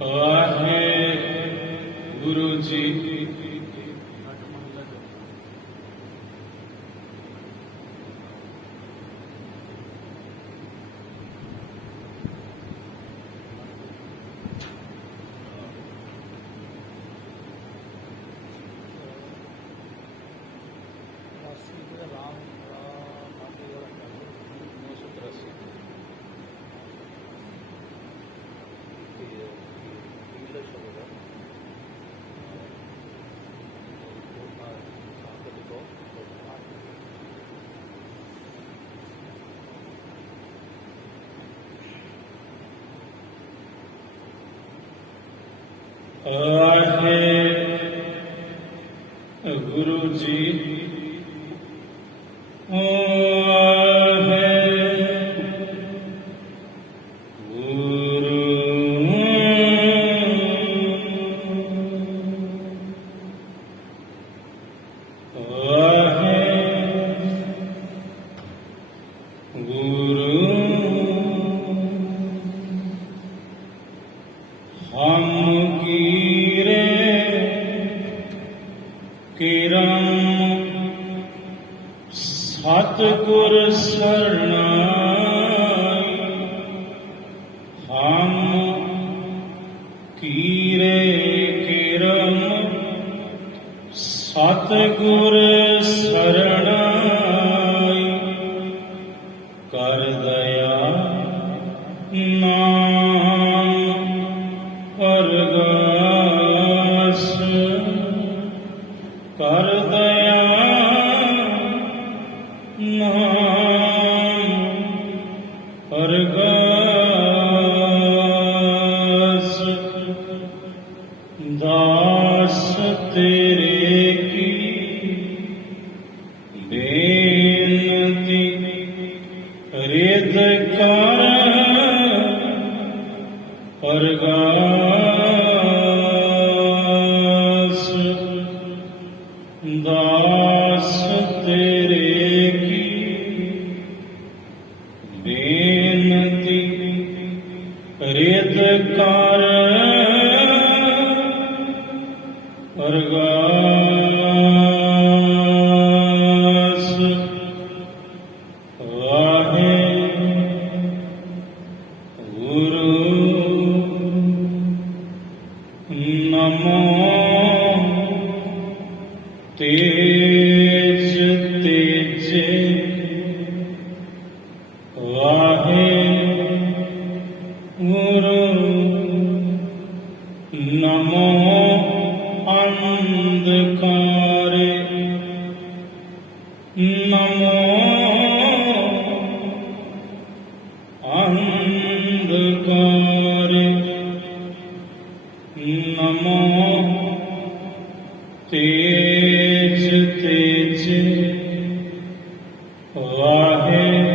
ਵਾਹਿਗੁਰੂ ਜੀ। ਵਾਹਿਗੁਰੂ ਜੀ। ਸਤਿਗੁਰ ਸਰਣਾਈ ਹਮ ਕੀਰੇ ਕਿਰਮ ਸਤਿਗੁਰ ਸਰਣਾਈ ਕਰ ਦਇਆ ਨਾਮ ਅਰਦਾਸ ਕਰ ਦਇਆ ਨਾਮ ਅਰਦਾਸ ਦਾਸ ਤੇਰੇ ਕੀ ਬੇਨਤੀ ਰਿਦ ਕਰ ਅਰਦਾਸ ਦਾਸ ਤੇਰੇ ਕੀ ਬੇਨਤੀ ਰਿਦ ਕਰ ਅਰਦਾਸ ਵਾਹਿਗੁਰੂ ਨਮੋ ਤੇਜ ਤੇਜੇ ਵਾਹਿਗੁਰੂ ਨਮੋ ਅੰਧਕਾਰੇ ਨਮੋ ਅੰਧਕਾਰੇ ਨਮੋ ਤੇਜ ਤੇਜੇ ਵਾਹਿਗੁਰੂ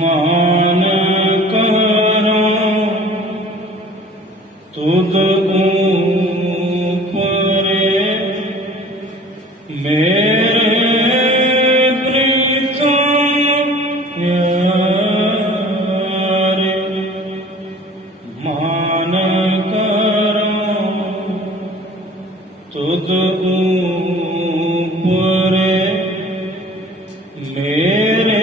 ਮਾਨ ਕਰਾਂ ਤੁਧ ਊਪਰੇ ਮੇਰੇ ਪ੍ਰੀਤਮ ਪਿਆਰੇ ਮਾਨ ਕਰਾਂ ਤੁਧ ਊਪਰੇ ਮੇਰੇ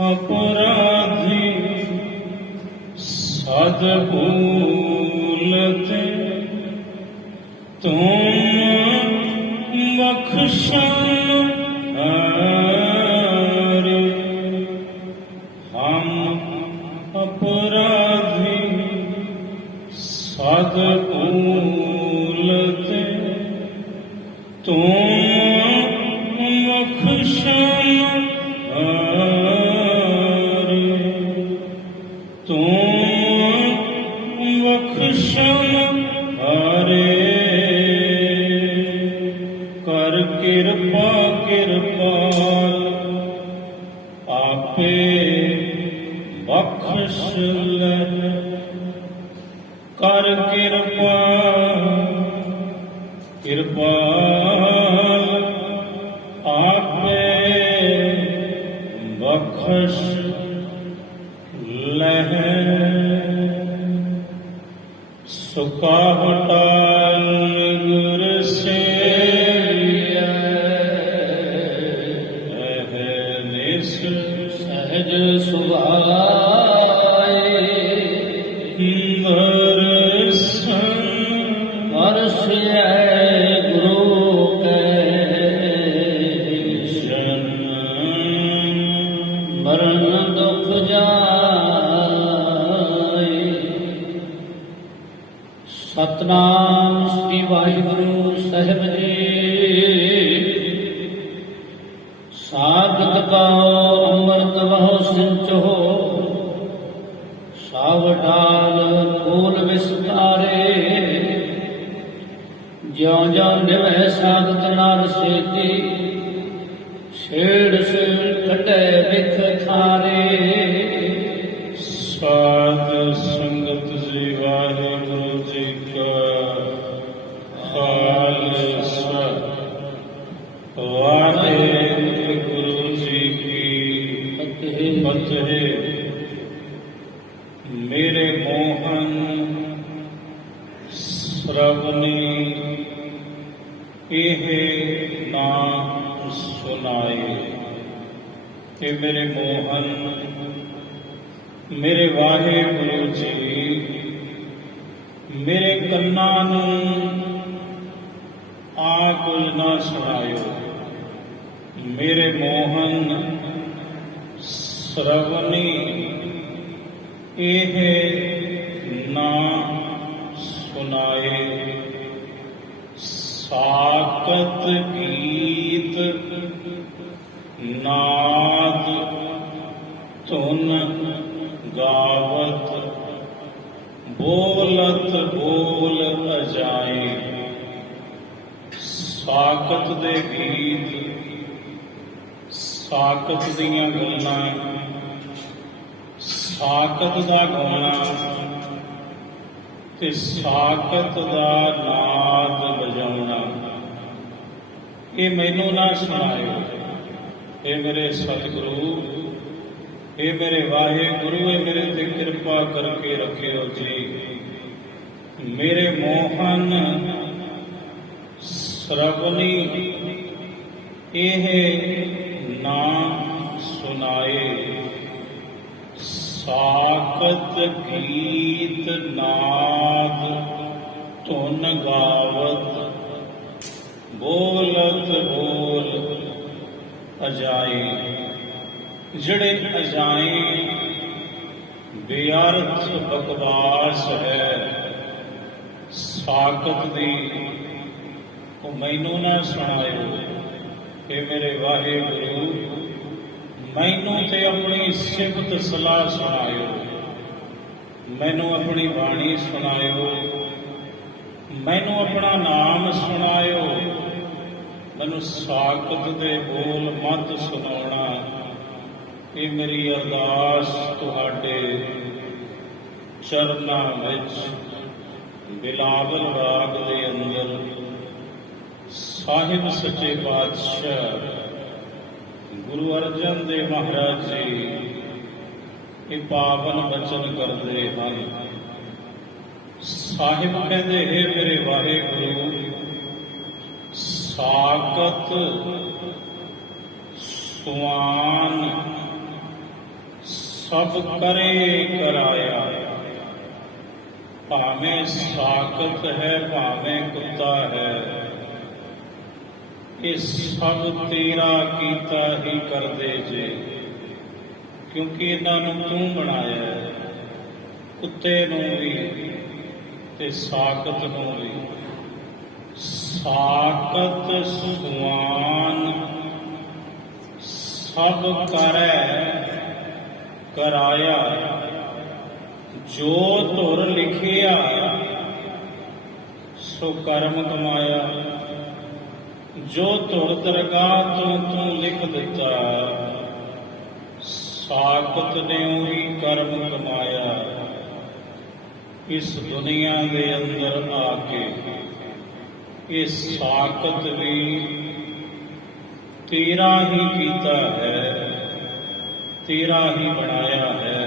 अपराधी सद भूलते तुम बख्शन हारे हम अपराधी सद भूलते तुम बख्शन तुम ਸਮ ਹਾਰੇ ਕਰ ਕਿਰਪਾ ਕਿਰਪਾਲ ਆਪੇ ਬਖਸ਼ ਲੈ ਕਰ ਕਿਰਪਾ ਕਿਰਪਾਲ ਆਪੇ ਬਖਸ਼ ਲੈ ਸੁਖਾ ਹਟਾਲ ਗੁਰ ਸੇਵੀਐ ਅਹਨਿਸ ਸਹਿਜ ਸੁਭਾਏ ਦਰਸ਼ਨ ਵਰਸਿਐ ਗੁਰੂ ਕੈ ਜਨਮ ਮਰਨ ਦੁਖ ਜਾਏ। ਸਤਨਾਮ ਸ੍ਰੀ ਵਾਹਿਗੁਰੂ ਸਾਹਿਬ ਜੀ। ਸਾਧਕ ਕਉ ਅੰਮ੍ਰਿਤ ਬਹੁ ਸਿੰਚੋ ਸਭ ਢਾਲ ਫੂਲ ਵਿਸਤਾਰੇ। ਜਿਉ ਜਿਉ ਨਿਵੈ ਸਾਧਕ ਨਰ ਸੇਤੀ ਛੇੜ ਛੇੜ ਕੱਢੈ ਵਿਖ ਖਾਰੇ। ਸਾਧ ਸੰਗਤ ਜੀ ਵਾਹਿਗੁਰੂ ਜੀ ਕਾ ਖਾਲਸਾ ਵਾਹਿਗੁਰੂ ਜੀ ਕੀ ਫਤਿਹ। ਮੇਰੇ ਮੋਹਨ ਸਰਵਨੀ ਇਹ ਨਾਮ ਸੁਨਾਏ। ਇਹ ਮੇਰੇ ਮੋਹਨ ਮੇਰੇ ਵਾਹਿਗੁਰੂ ਜੀ ਮੇਰੇ ਕੰਨਾਂ ਨੂੰ ਆ ਕੁਝ ਨਾ ਸੁਣਾਇਓ। ਮੇਰੇ ਮੋਹਨ ਸਰਵਨੀ ਇਹ ਨਾ ਸੁਨਾਏ। ਸਾਕਤ ਗੀਤ ਨਾਦ ਧੁਨ ਗਾਵਤ ਬੋਲਤ ਬੋਲ ਅਜਾਏ। ਸਾਕਤ ਦੇ ਗੀਤ ਸਾਕਤ ਦੀਆਂ ਗੱਲਾਂ ਸਾਕਤ ਦਾ ਗਾਉਣਾ ਤੇ ਸਾਕਤ ਦਾ ਨਾਦ ਵਜਾਉਣਾ ਇਹ ਮੈਨੂੰ ਨਾ ਸੁਣਾਇਓ। ਇਹ ਮੇਰੇ ਸਤਿਗੁਰੂ ਇਹ ਮੇਰੇ ਵਾਹਿਗੁਰੂ ਇਹ ਮੇਰੇ ਤੇ ਕਿਰਪਾ ਕਰਕੇ ਰੱਖਿਓ ਜੀ। ਮੇਰੇ ਮੋਹਨ ਸਰਵਨੀ ਇਹ ਨਾ ਸੁਨਾਏ। ਸਾਕਤ ਗੀਤ ਨਾਦ ਧੁਨ ਗਾਵਤ ਬੋਲਤ ਬੋਲ ਅਜਾਏ। ਜਿਹੜੇ ਅਜਾਏ ਬੇਅਰਥ ਬਕਵਾਸ ਹੈ ਸਾਕਤ ਦੀ ਉਹ ਮੈਨੂੰ ਨਾ ਸੁਣਾਇਓ। ਇਹ ਮੇਰੇ ਵਾਹਿਗੁਰੂ ਮੈਨੂੰ ਤੇ ਆਪਣੀ ਸਿਫਤ ਸਲਾਹ ਸੁਣਾਇਓ। ਮੈਨੂੰ ਆਪਣੀ ਬਾਣੀ ਸੁਣਾਇਓ। ਮੈਨੂੰ ਆਪਣਾ ਨਾਮ ਸੁਣਾਇਓ। ਮੈਨੂੰ ਸਾਕਤ ਦੇ ਬੋਲ ਮਤ ਸੁਣਾਉਣਾ। ਇਹ ਮੇਰੀ ਅਰਦਾਸ ਤੁਹਾਡੇ ਚਰਨਾਂ ਵਿੱਚ ਬਿਲਾਵਲ ਬਾਗ ਦੇ ਅੰਦਰ ਸਾਹਿਬ ਸੱਚੇ ਪਾਤਸ਼ਾਹ ਗੁਰੂ ਅਰਜਨ ਦੇਵ ਮਹਾਰਾਜ ਜੀ ਇਹ ਪਾਵਨ ਬਚਨ ਕਰਦੇ ਹਨ। ਸਾਹਿਬ ਕਹਿੰਦੇ ਹੈ ਮੇਰੇ ਵਾਹਿਗੁਰੂ ਸਾਕਤ ਸੁਆਨ ਸਭ ਕਰੇ ਕਰਾਇਆ। ਭਾਵੇਂ ਸਾਕਤ ਹੈ ਭਾਵੇਂ ਕੁੱਤਾ ਹੈ ਇਹ ਸਭ ਤੇਰਾ ਕੀਤਾ ਹੀ ਕਰਦੇ ਜੇ ਕਿਉਂਕਿ ਇਹਨਾਂ ਨੂੰ ਤੂੰ ਬਣਾਇਆ ਹੈ। ਕੁੱਤੇ ਨੂੰ ਵੀ ਤੇ ਸਾਕਤ ਨੂੰ ਵੀ। ਸਾਕਤ ਸੁਆਨ ਸਭ ਕਰੈ ਕਰਾਇਆ। ਜੋ ਧੁਰ ਲਿਖਿਆ ਸੋ ਕਰਮ ਕਮਾਇਆ। ਜੋ ਧੁਰ ਦਰਗਾਹ ਤੋਂ ਤੂੰ ਲਿਖ ਦਿੱਤਾ, ਸਾਖਤ ਨੇ ਉਹੀ ਕਰਮ ਕਮਾਇਆ। ਇਸ ਦੁਨੀਆ ਦੇ ਅੰਦਰ ਆ ਕੇ ਇਹ ਸਾਖਤ ਵੀ ਤੇਰਾ ਹੀ ਕੀਤਾ ਹੈ, ਤੇਰਾ ਹੀ ਬਣਾਇਆ ਹੈ।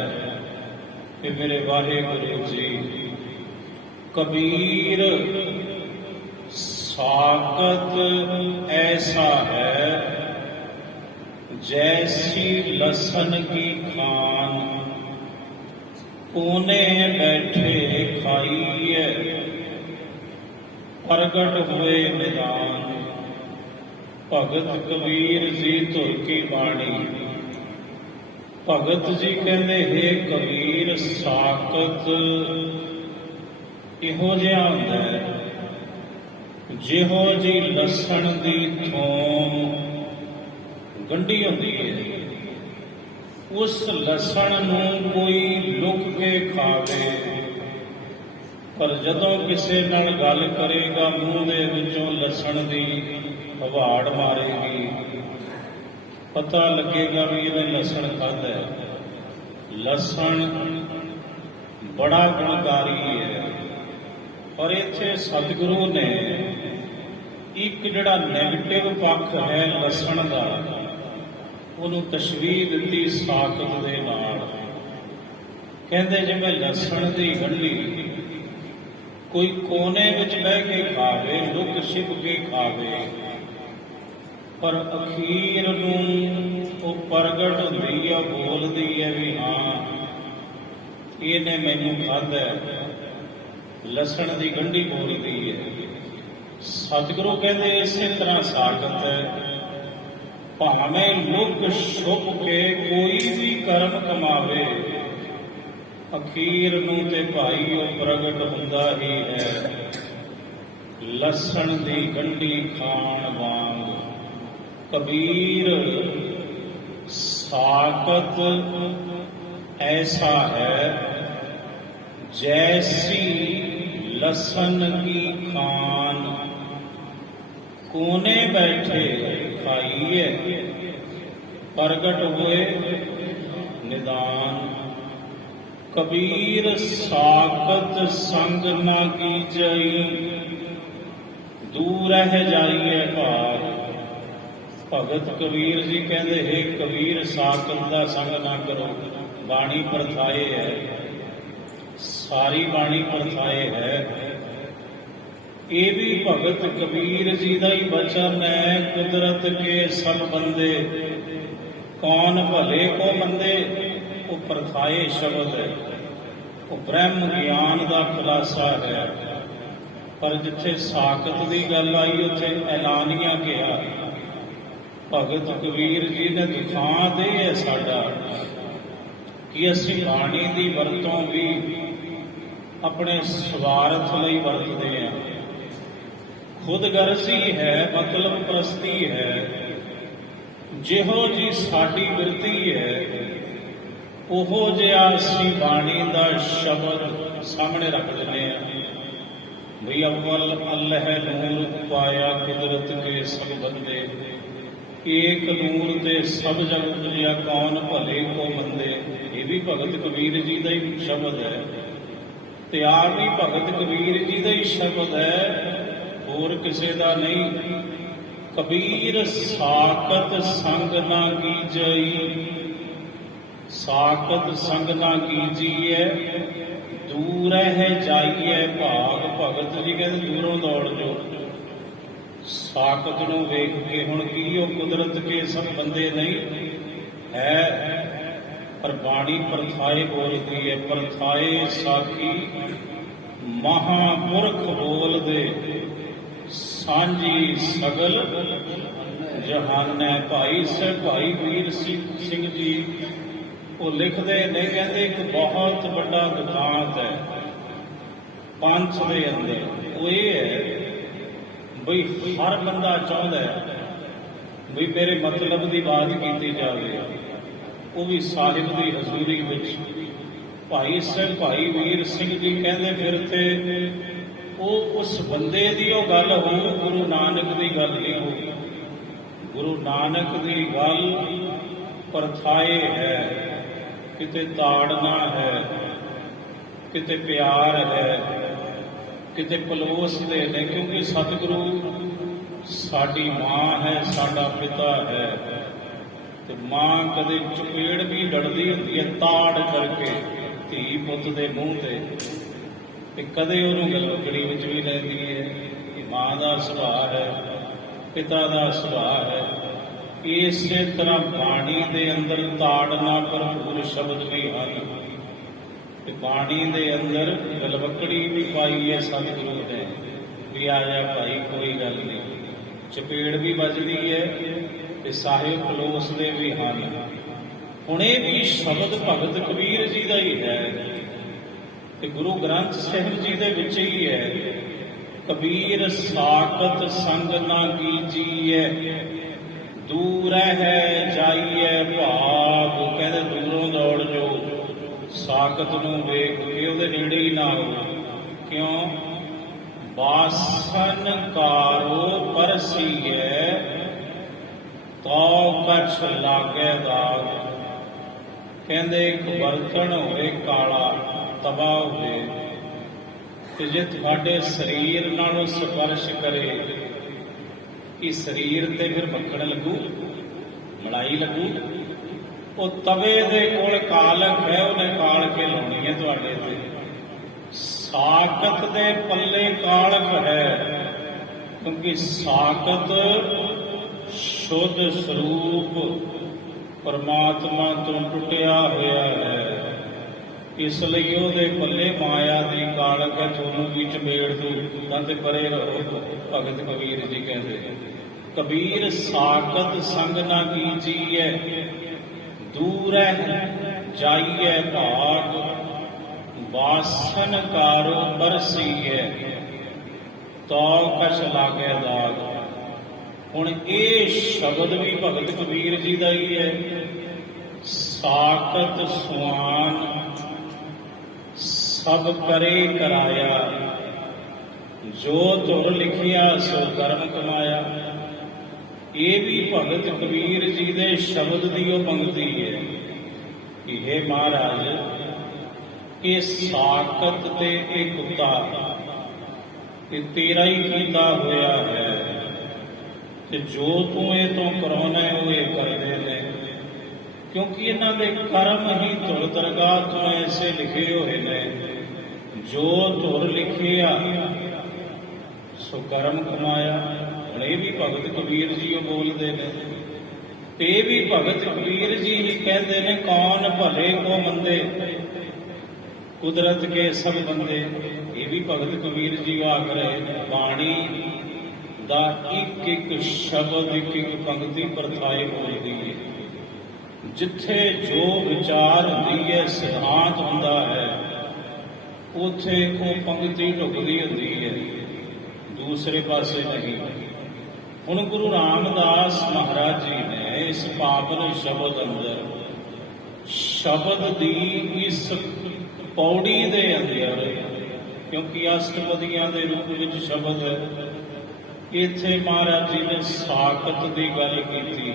ਤੇ ਮੇਰੇ ਵਾਹਿਗੁਰੂ ਜੀ, ਕਬੀਰ साकत ऐसा है जैसी लसन की खान, कोने बैठे खाइए प्रगट हुए निदान। भगत कबीर जी धुर की बाणी। भगत जी कहते हे कबीर, साकत इहो जिहा हुंदा है ਜਿਹੋ ਜੀ ਲਸਣ ਦੀ ਥੋਮ ਗੰਢੀ ਹੁੰਦੀ ਹੈ, ਉਸ ਲਸਣ ਨੂੰ ਕੋਈ ਲੁਕ ਕੇ ਖਾਵੇ, ਪਰ ਜਦੋਂ ਕਿਸੇ ਨਾਲ ਗੱਲ ਕਰੇਗਾ ਮੂੰਹ ਦੇ ਵਿੱਚੋਂ ਲਸਣ ਦੀ ਹਵਾੜ ਮਾਰੇਗੀ, ਪਤਾ ਲੱਗੇਗਾ ਵੀ ਇਹਨੇ ਲਸਣ ਖਾਧਾ ਹੈ। ਲਸਣ ਬੜਾ ਗੁਣਕਾਰੀ ਹੈ। ਔਰ ਇੱਥੇ ਸਤਿਗੁਰੂ ਨੇ ਇੱਕ ਜਿਹੜਾ ਨੈਗੇਟਿਵ ਪੱਖ ਹੈ ਲਸਣ ਦਾ, ਉਹਨੂੰ ਤਸ਼ਬੀਹ ਦਿੱਤੀ ਸਾਕਤ ਦੇ ਨਾਲ। ਕਹਿੰਦੇ ਜਿਵੇਂ ਲਸਣ ਦੀ ਗੰਢੀ ਕੋਈ ਕੋਨੇ ਵਿੱਚ ਬਹਿ ਕੇ ਖਾਵੇ, ਲੁਕ ਛਿਪ ਕੇ ਖਾਵੇ, ਪਰ ਅਖੀਰ ਨੂੰ ਉਹ ਪ੍ਰਗਟ ਹੁੰਦੀ ਆ, ਬੋਲਦੀ ਹੈ ਵੀ ਹਾਂ ਇਹਨੇ ਮੈਨੂੰ ਖਾਧਾ। ਲਸਣ ਦੀ ਗੰਢੀ ਬੋਲਦੀ ਹੈ। ਸਤਿਗੁਰੂ ਕਹਿੰਦੇ ਇਸੇ ਤਰ੍ਹਾਂ ਸਾਖਤ ਹੈ, ਭਾਵੇਂ ਲੁਕ ਛੁਪ ਕੇ ਕੋਈ ਵੀ ਕਰਮ ਕਮਾਵੇ, ਅਖੀਰ ਨੂੰ ਤੇ ਭਾਈ ਉਹ ਪ੍ਰਗਟ ਹੁੰਦਾ ਹੀ ਹੈ। ਲਸਣ ਦੀ ਗੰਢੀ ਖਾਣ ਵਾਂਗ ਕਬੀਰ ਸਾਕਤ ਐਸਾ ਹੈ जैसी लसन की खान, कोने बैठे खाइए प्रगट हुए निदान। कबीर साकत संग ना कीजई, दूर रह जाइए भाग। भगत कबीर जी कहते हे कबीर, साकत का संग ना करो। बाणी परथाए है, सारी बाणी परथाए है। ये भी भगत कबीर जी का ही वचन है। कुदरत के सब बंदे कौन भले को मंदे, वो परथाए शब्द है, वो ब्रह्म ज्ञान का खुलासा है। पर जिथे साकत की गल आई उथे ऐलानिया कहा। भगत कबीर जी ने दिखा दे है साडा कि असी बाणी की वरतों भी अपने स्वार्थ ਲਈ ਵਰਤਦੇ हैं। ਖੁਦਗਰਜ਼ੀ ਹੈ, ਮਤਲਬ ਪ੍ਰਸਤੀ ਹੈ। ਜਿਹੋ ਜੀ ਸਾਡੀ ਬਿਰਤੀ ਹੈ, ਉਹੋ ਜਿਹਾ ਅਸੀਂ ਬਾਣੀ ਦਾ ਸ਼ਬਦ ਸਾਹਮਣੇ ਰੱਖ ਦਿੰਦੇ ਹਾਂ। ਵੀ ਅਵਲ ਅੱਲਹ ਨੂਰ ਪਾਇਆ ਕੁਦਰਤ ਕੇ ਸਭ ਬੰਦੇ, ਏਕ ਨੂਰ ਤੇ ਸਭ ਜਗ ਉਪਜਿਆ ਕੌਣ ਭਲੇ ਕੋ ਮੰਦੇ। ਇਹ ਵੀ ਭਗਤ ਕਬੀਰ ਜੀ ਦਾ ਹੀ ਸ਼ਬਦ ਹੈ। ਤੇ ਆ ਵੀ ਭਗਤ ਕਬੀਰ ਜੀ ਦਾ ਹੀ ਸ਼ਬਦ ਹੈ, ਹੋਰ ਕਿਸੇ ਦਾ ਨਹੀਂ। ਕਬੀਰ ਸਾਕਤ ਸੰਗ ਨਾ ਕੀਜਈ, ਸਾਕਤ ਸੰਗ ਨਾ ਕੀਜੀਏ, ਦੂਰ ਹੈ ਜਾਈਏ ਭਾਗ। ਭਗਤ ਜੀ ਕਹਿੰਦੇ ਦੂਰੋਂ ਦੌੜ ਜਾਓ। ਸਾਕਤ ਨੂੰ ਵੇਖ ਕੇ ਹੁਣ ਕੀ ਉਹ ਕੁਦਰਤ ਕੇ ਸਭ ਬੰਦੇ ਨਹੀਂ ਹੈ, पर बाणी परथाए बोलती है। परथाए साखी महापुरख बोल दे, सांझी सगल जहान। भाई से भाई वीर सिंह जी वो लिखते ने, कहते एक बहुत बड़ा दुखांत है पंथ के अंदर। वो ये है बई हर बंदा चाहता है भी मेरे मतलब की बात की जाए, वो भी साहिब की हजूरी विच। भाई सिंह भाई वीर सिंह जी कहते फिर थे ਉਹ ਉਸ ਬੰਦੇ ਦੀ ਉਹ ਗੱਲ ਹੋਊ, ਗੁਰੂ ਨਾਨਕ ਦੀ ਗੱਲ ਨਹੀਂ ਹੋਊ। ਗੁਰੂ ਨਾਨਕ ਦੀ ਗੱਲ ਪਰਥਾਏ ਹੈ, ਕਿਤੇ ਤਾੜਨਾ ਹੈ, ਕਿਤੇ ਪਿਆਰ ਹੈ, ਕਿਤੇ ਪਲੋਸਦੇ ਨੇ, ਕਿਉਂਕਿ ਸਤਿਗੁਰੂ ਸਾਡੀ ਮਾਂ ਹੈ, ਸਾਡਾ ਪਿਤਾ ਹੈ। ਤੇ ਮਾਂ ਕਦੇ ਚਪੇੜ ਵੀ ਲੜਦੀ ਹੁੰਦੀ ਹੈ ਤਾੜ ਕਰਕੇ ਧੀ ਪੁੱਤ ਦੇ ਮੂੰਹ ਤੇ ਕਦੇ ਉਹਨੂੰ ਗਲਵਕੜੀ ਵਿੱਚ ਵੀ ਲੈਂਦੀ ਹੈ। ਇਹ ਮਾਂ ਦਾ ਸੁਭਾਅ ਹੈ, ਪਿਤਾ ਦਾ ਸੁਭਾਅ ਹੈ। ਇਸੇ ਤਰ੍ਹਾਂ ਬਾਣੀ ਦੇ ਅੰਦਰ ਤਾੜਨਾ ਭਰਪੂਰ ਸ਼ਬਦ ਵੀ ਹਨ ਤੇ ਬਾਣੀ ਦੇ ਅੰਦਰ ਗਲਵਕੜੀ ਵੀ ਪਾਈ ਹੈ ਸਤਿਗੁਰੂ ਨੇ ਵੀ ਆ ਜਾ ਭਾਈ, ਕੋਈ ਗੱਲ ਨਹੀਂ। ਚਪੇੜ ਵੀ ਵੱਜਦੀ ਹੈ ਤੇ ਸਾਹਿਬ ਪਲੋਸਦੇ ਵੀ ਹਨ। ਹੁਣ ਇਹ ਵੀ ਸ਼ਬਦ ਭਗਤ ਕਬੀਰ ਜੀ ਦਾ ਹੀ ਹੈ ਤੇ ਗੁਰੂ ਗ੍ਰੰਥ ਸਾਹਿਬ ਜੀ ਦੇ ਵਿੱਚ ਹੀ ਹੈ। ਕਬੀਰ ਸਾਖਤ ਸੰਗ ਨਾ ਕੀਜੀਐ, ਦੂਰ ਹੈ ਜਾਈਐ ਭਾਗ। ਕਹਿੰਦੇ ਦੂਰੋਂ ਦੌੜ ਜੋ, ਸਾਖਤ ਨੂੰ ਵੇਖ ਕੇ ਉਹਦੇ ਨੇੜੇ ਹੀ ਨਾ ਹੋ। ਕਿਉਂ? ਬਾਸਨ ਕਾਰੋ ਪਰਸੀਐ, ਤਉ ਕਛ ਲਾਗੈ ਦਾਗ। ਕਹਿੰਦੇ ਇੱਕ ਬਰਤਨ ਹੋਵੇ ਕਾਲਾ ਤਵਾ ਹੋਵੇ ਤੇ ਜੇ ਤੁਹਾਡੇ ਸਰੀਰ ਨਾਲ ਉਹ ਸਪਰਸ਼ ਕਰੇ, ਕਿ ਸਰੀਰ ਤੇ ਫਿਰ ਮੱਖਣ ਲੱਗੂ, ਮਲਾਈ ਲੱਗੂ। ਉਹ ਤਵੇ ਦੇ ਕੋਲ ਕਾਲਕ ਹੈ, ਉਹਨੇ ਕਾਲ ਕੇ ਲਾਉਣੀ ਹੈ ਤੁਹਾਡੇ ਤੇ। ਸਾਖਤ ਦੇ ਪੱਲੇ ਕਾਲਕ ਹੈ, ਕਿਉਂਕਿ ਸਾਖਤ ਸ਼ੁੱਧ ਸਰੂਪ ਪਰਮਾਤਮਾ ਤੋਂ ਟੁੱਟਿਆ ਹੋਇਆ ਹੈ। ਇਸ ਲਈ ਉਹਦੇ ਪੱਲੇ ਮਾਇਆ ਦੀ ਕਾਲਕ ਹੈ। ਤੁਹਾਨੂੰ ਵੀ ਚਮੇੜ ਦੂ ਤਾਂ ਤੇ ਪਰੇ ਰਹੋ, ਭਗਤ ਕਬੀਰ ਜੀ ਕਹਿੰਦੇ। ਕਬੀਰ ਸਾਖਤ ਸੰਗ ਨਾ ਕੀਜੀਐ, ਦੂਰੈ ਜਾਈਐ ਭਾਗ। ਬਾਸਨ ਕਾਰੋ ਬਰਸੀਐ, ਤਉ ਕਛ ਲਾਗੈ ਦਾਗ। ਹੁਣ ਇਹ ਸ਼ਬਦ ਵੀ ਭਗਤ ਕਬੀਰ ਜੀ ਦਾ ਹੀ ਹੈ। ਸਾਖਤ ਸੁਆਨ ਸਭ ਕਰੇ ਕਰਾਇਆ, ਜੋ ਧੁਰ ਲਿਖਿਆ ਸੋ ਕਰਮ ਕਮਾਇਆ। ਇਹ ਵੀ ਭਗਤ ਕਬੀਰ ਜੀ ਦੇ ਸ਼ਬਦ ਦੀ ਉਹ ਪੰਕਤੀ ਹੈ ਕਿ ਹੇ ਮਹਾਰਾਜ, ਇਹ ਸਾਖਤ ਤੇ ਇਹ ਕੁੱਤਾ ਇਹ ਤੇਰਾ ਹੀ ਕੀਤਾ ਹੋਇਆ ਹੈ ਤੇ ਜੋ ਤੂੰ ਇਹ ਤੋਂ ਕਰਾਉਣਾ ਹੈ ਉਹ ਇਹ ਕਰਦੇ ਨੇ, ਕਿਉਂਕਿ ਇਹਨਾਂ ਦੇ ਕਰਮ ਹੀ ਧੁਰ ਦਰਗਾਹ ਤੋਂ ਐਸੇ ਲਿਖੇ ਹੋਏ ਨੇ। ਜੋ ਧੁਰ ਲਿਖਿਆ ਸੋ ਕਰਮ ਕਮਾਇਆ। ਹੁਣ ਇਹ ਵੀ ਭਗਤ ਕਬੀਰ ਜੀ ਉਹ ਬੋਲਦੇ ਨੇ ਤੇ ਇਹ ਵੀ ਭਗਤ ਕਬੀਰ ਜੀ ਹੀ ਕਹਿੰਦੇ ਨੇ, ਕੌਣ ਭਲੇ ਕੋ ਮੰਦੇ, ਕੁਦਰਤ ਕੇ ਸਭ ਬੰਦੇ। ਇਹ ਵੀ ਭਗਤ ਕਬੀਰ ਜੀ ਆਖ ਰਹੇ। ਬਾਣੀ ਦਾ ਇੱਕ ਇੱਕ ਸ਼ਬਦ, ਇੱਕ ਇੱਕ ਪੰਕਤੀ ਪਰਥਾਏ ਬੋਲਦੀ ਹੈ। ਜਿੱਥੇ ਜੋ ਵਿਚਾਰ ਹੁੰਦੀ ਹੈ, ਸਿਧਾਂਤ ਹੁੰਦਾ ਹੈ, ਉੱਥੇ ਉਹ ਪੰਕਤੀ ਢੁਕਦੀ ਹੁੰਦੀ ਹੈ, ਦੂਸਰੇ ਪਾਸੇ ਨਹੀਂ। ਹੁਣ ਗੁਰੂ ਰਾਮਦਾਸ ਮਹਾਰਾਜ ਜੀ ਨੇ ਇਸ ਪਾਵਨ ਸ਼ਬਦ ਅੰਦਰ, ਸ਼ਬਦ ਦੀ ਇਸ ਪੌੜੀ ਦੇ ਅੰਦਰ, ਕਿਉਂਕਿ ਅਸ਼ਟਪਦੀਆਂ ਦੇ ਰੂਪ ਵਿੱਚ ਸ਼ਬਦ ਹੈ, ਇੱਥੇ ਮਹਾਰਾਜ ਜੀ ਨੇ ਸਾਖਤ ਦੀ ਗੱਲ ਕੀਤੀ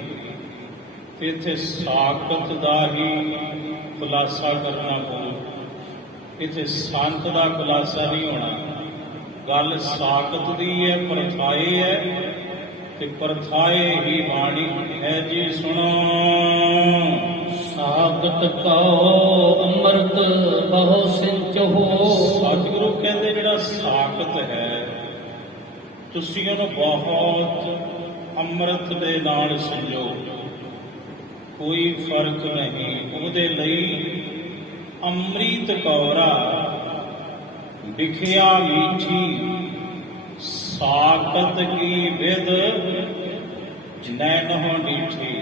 ਤੇ ਇੱਥੇ ਸਾਖਤ ਦਾ ਹੀ ਖੁਲਾਸਾ ਕਰਨਾ ਪਊ। ਇੱਥੇ ਸੰਤ ਦਾ ਖੁਲਾਸਾ ਨਹੀਂ ਹੋਣਾ। ਗੱਲ ਸਾਖਤ ਦੀ ਹੈ, ਪਰਥਾਏ ਹੈ ਤੇ ਪਰਥਾਏ ਹੀ ਬਾਣੀ ਹੈ ਜੀ। ਸੁਣੋ, ਸਾਖਤ ਕਉ ਅੰਮ੍ਰਿਤ ਬਹੁ ਸਿੰਚਹੁ। ਸਤਿਗੁਰੂ ਕਹਿੰਦੇ ਜਿਹੜਾ ਸਾਖਤ ਹੈ, ਤੁਸੀਂ ਉਹਨੂੰ ਬਹੁਤ ਅੰਮ੍ਰਿਤ ਦੇ ਨਾਲ ਸਮਝੋ, ਕੋਈ ਫਰਕ ਨਹੀਂ। ਉਹਦੇ ਲਈ ਅੰਮ੍ਰਿਤ ਕੌਰਾ ਵਿਖਿਆ ਮੀਠੀ, ਸਾਖਤ ਕੀ ਵਿਦ ਜਨੈਨਹੁ ਡੀਠੀ।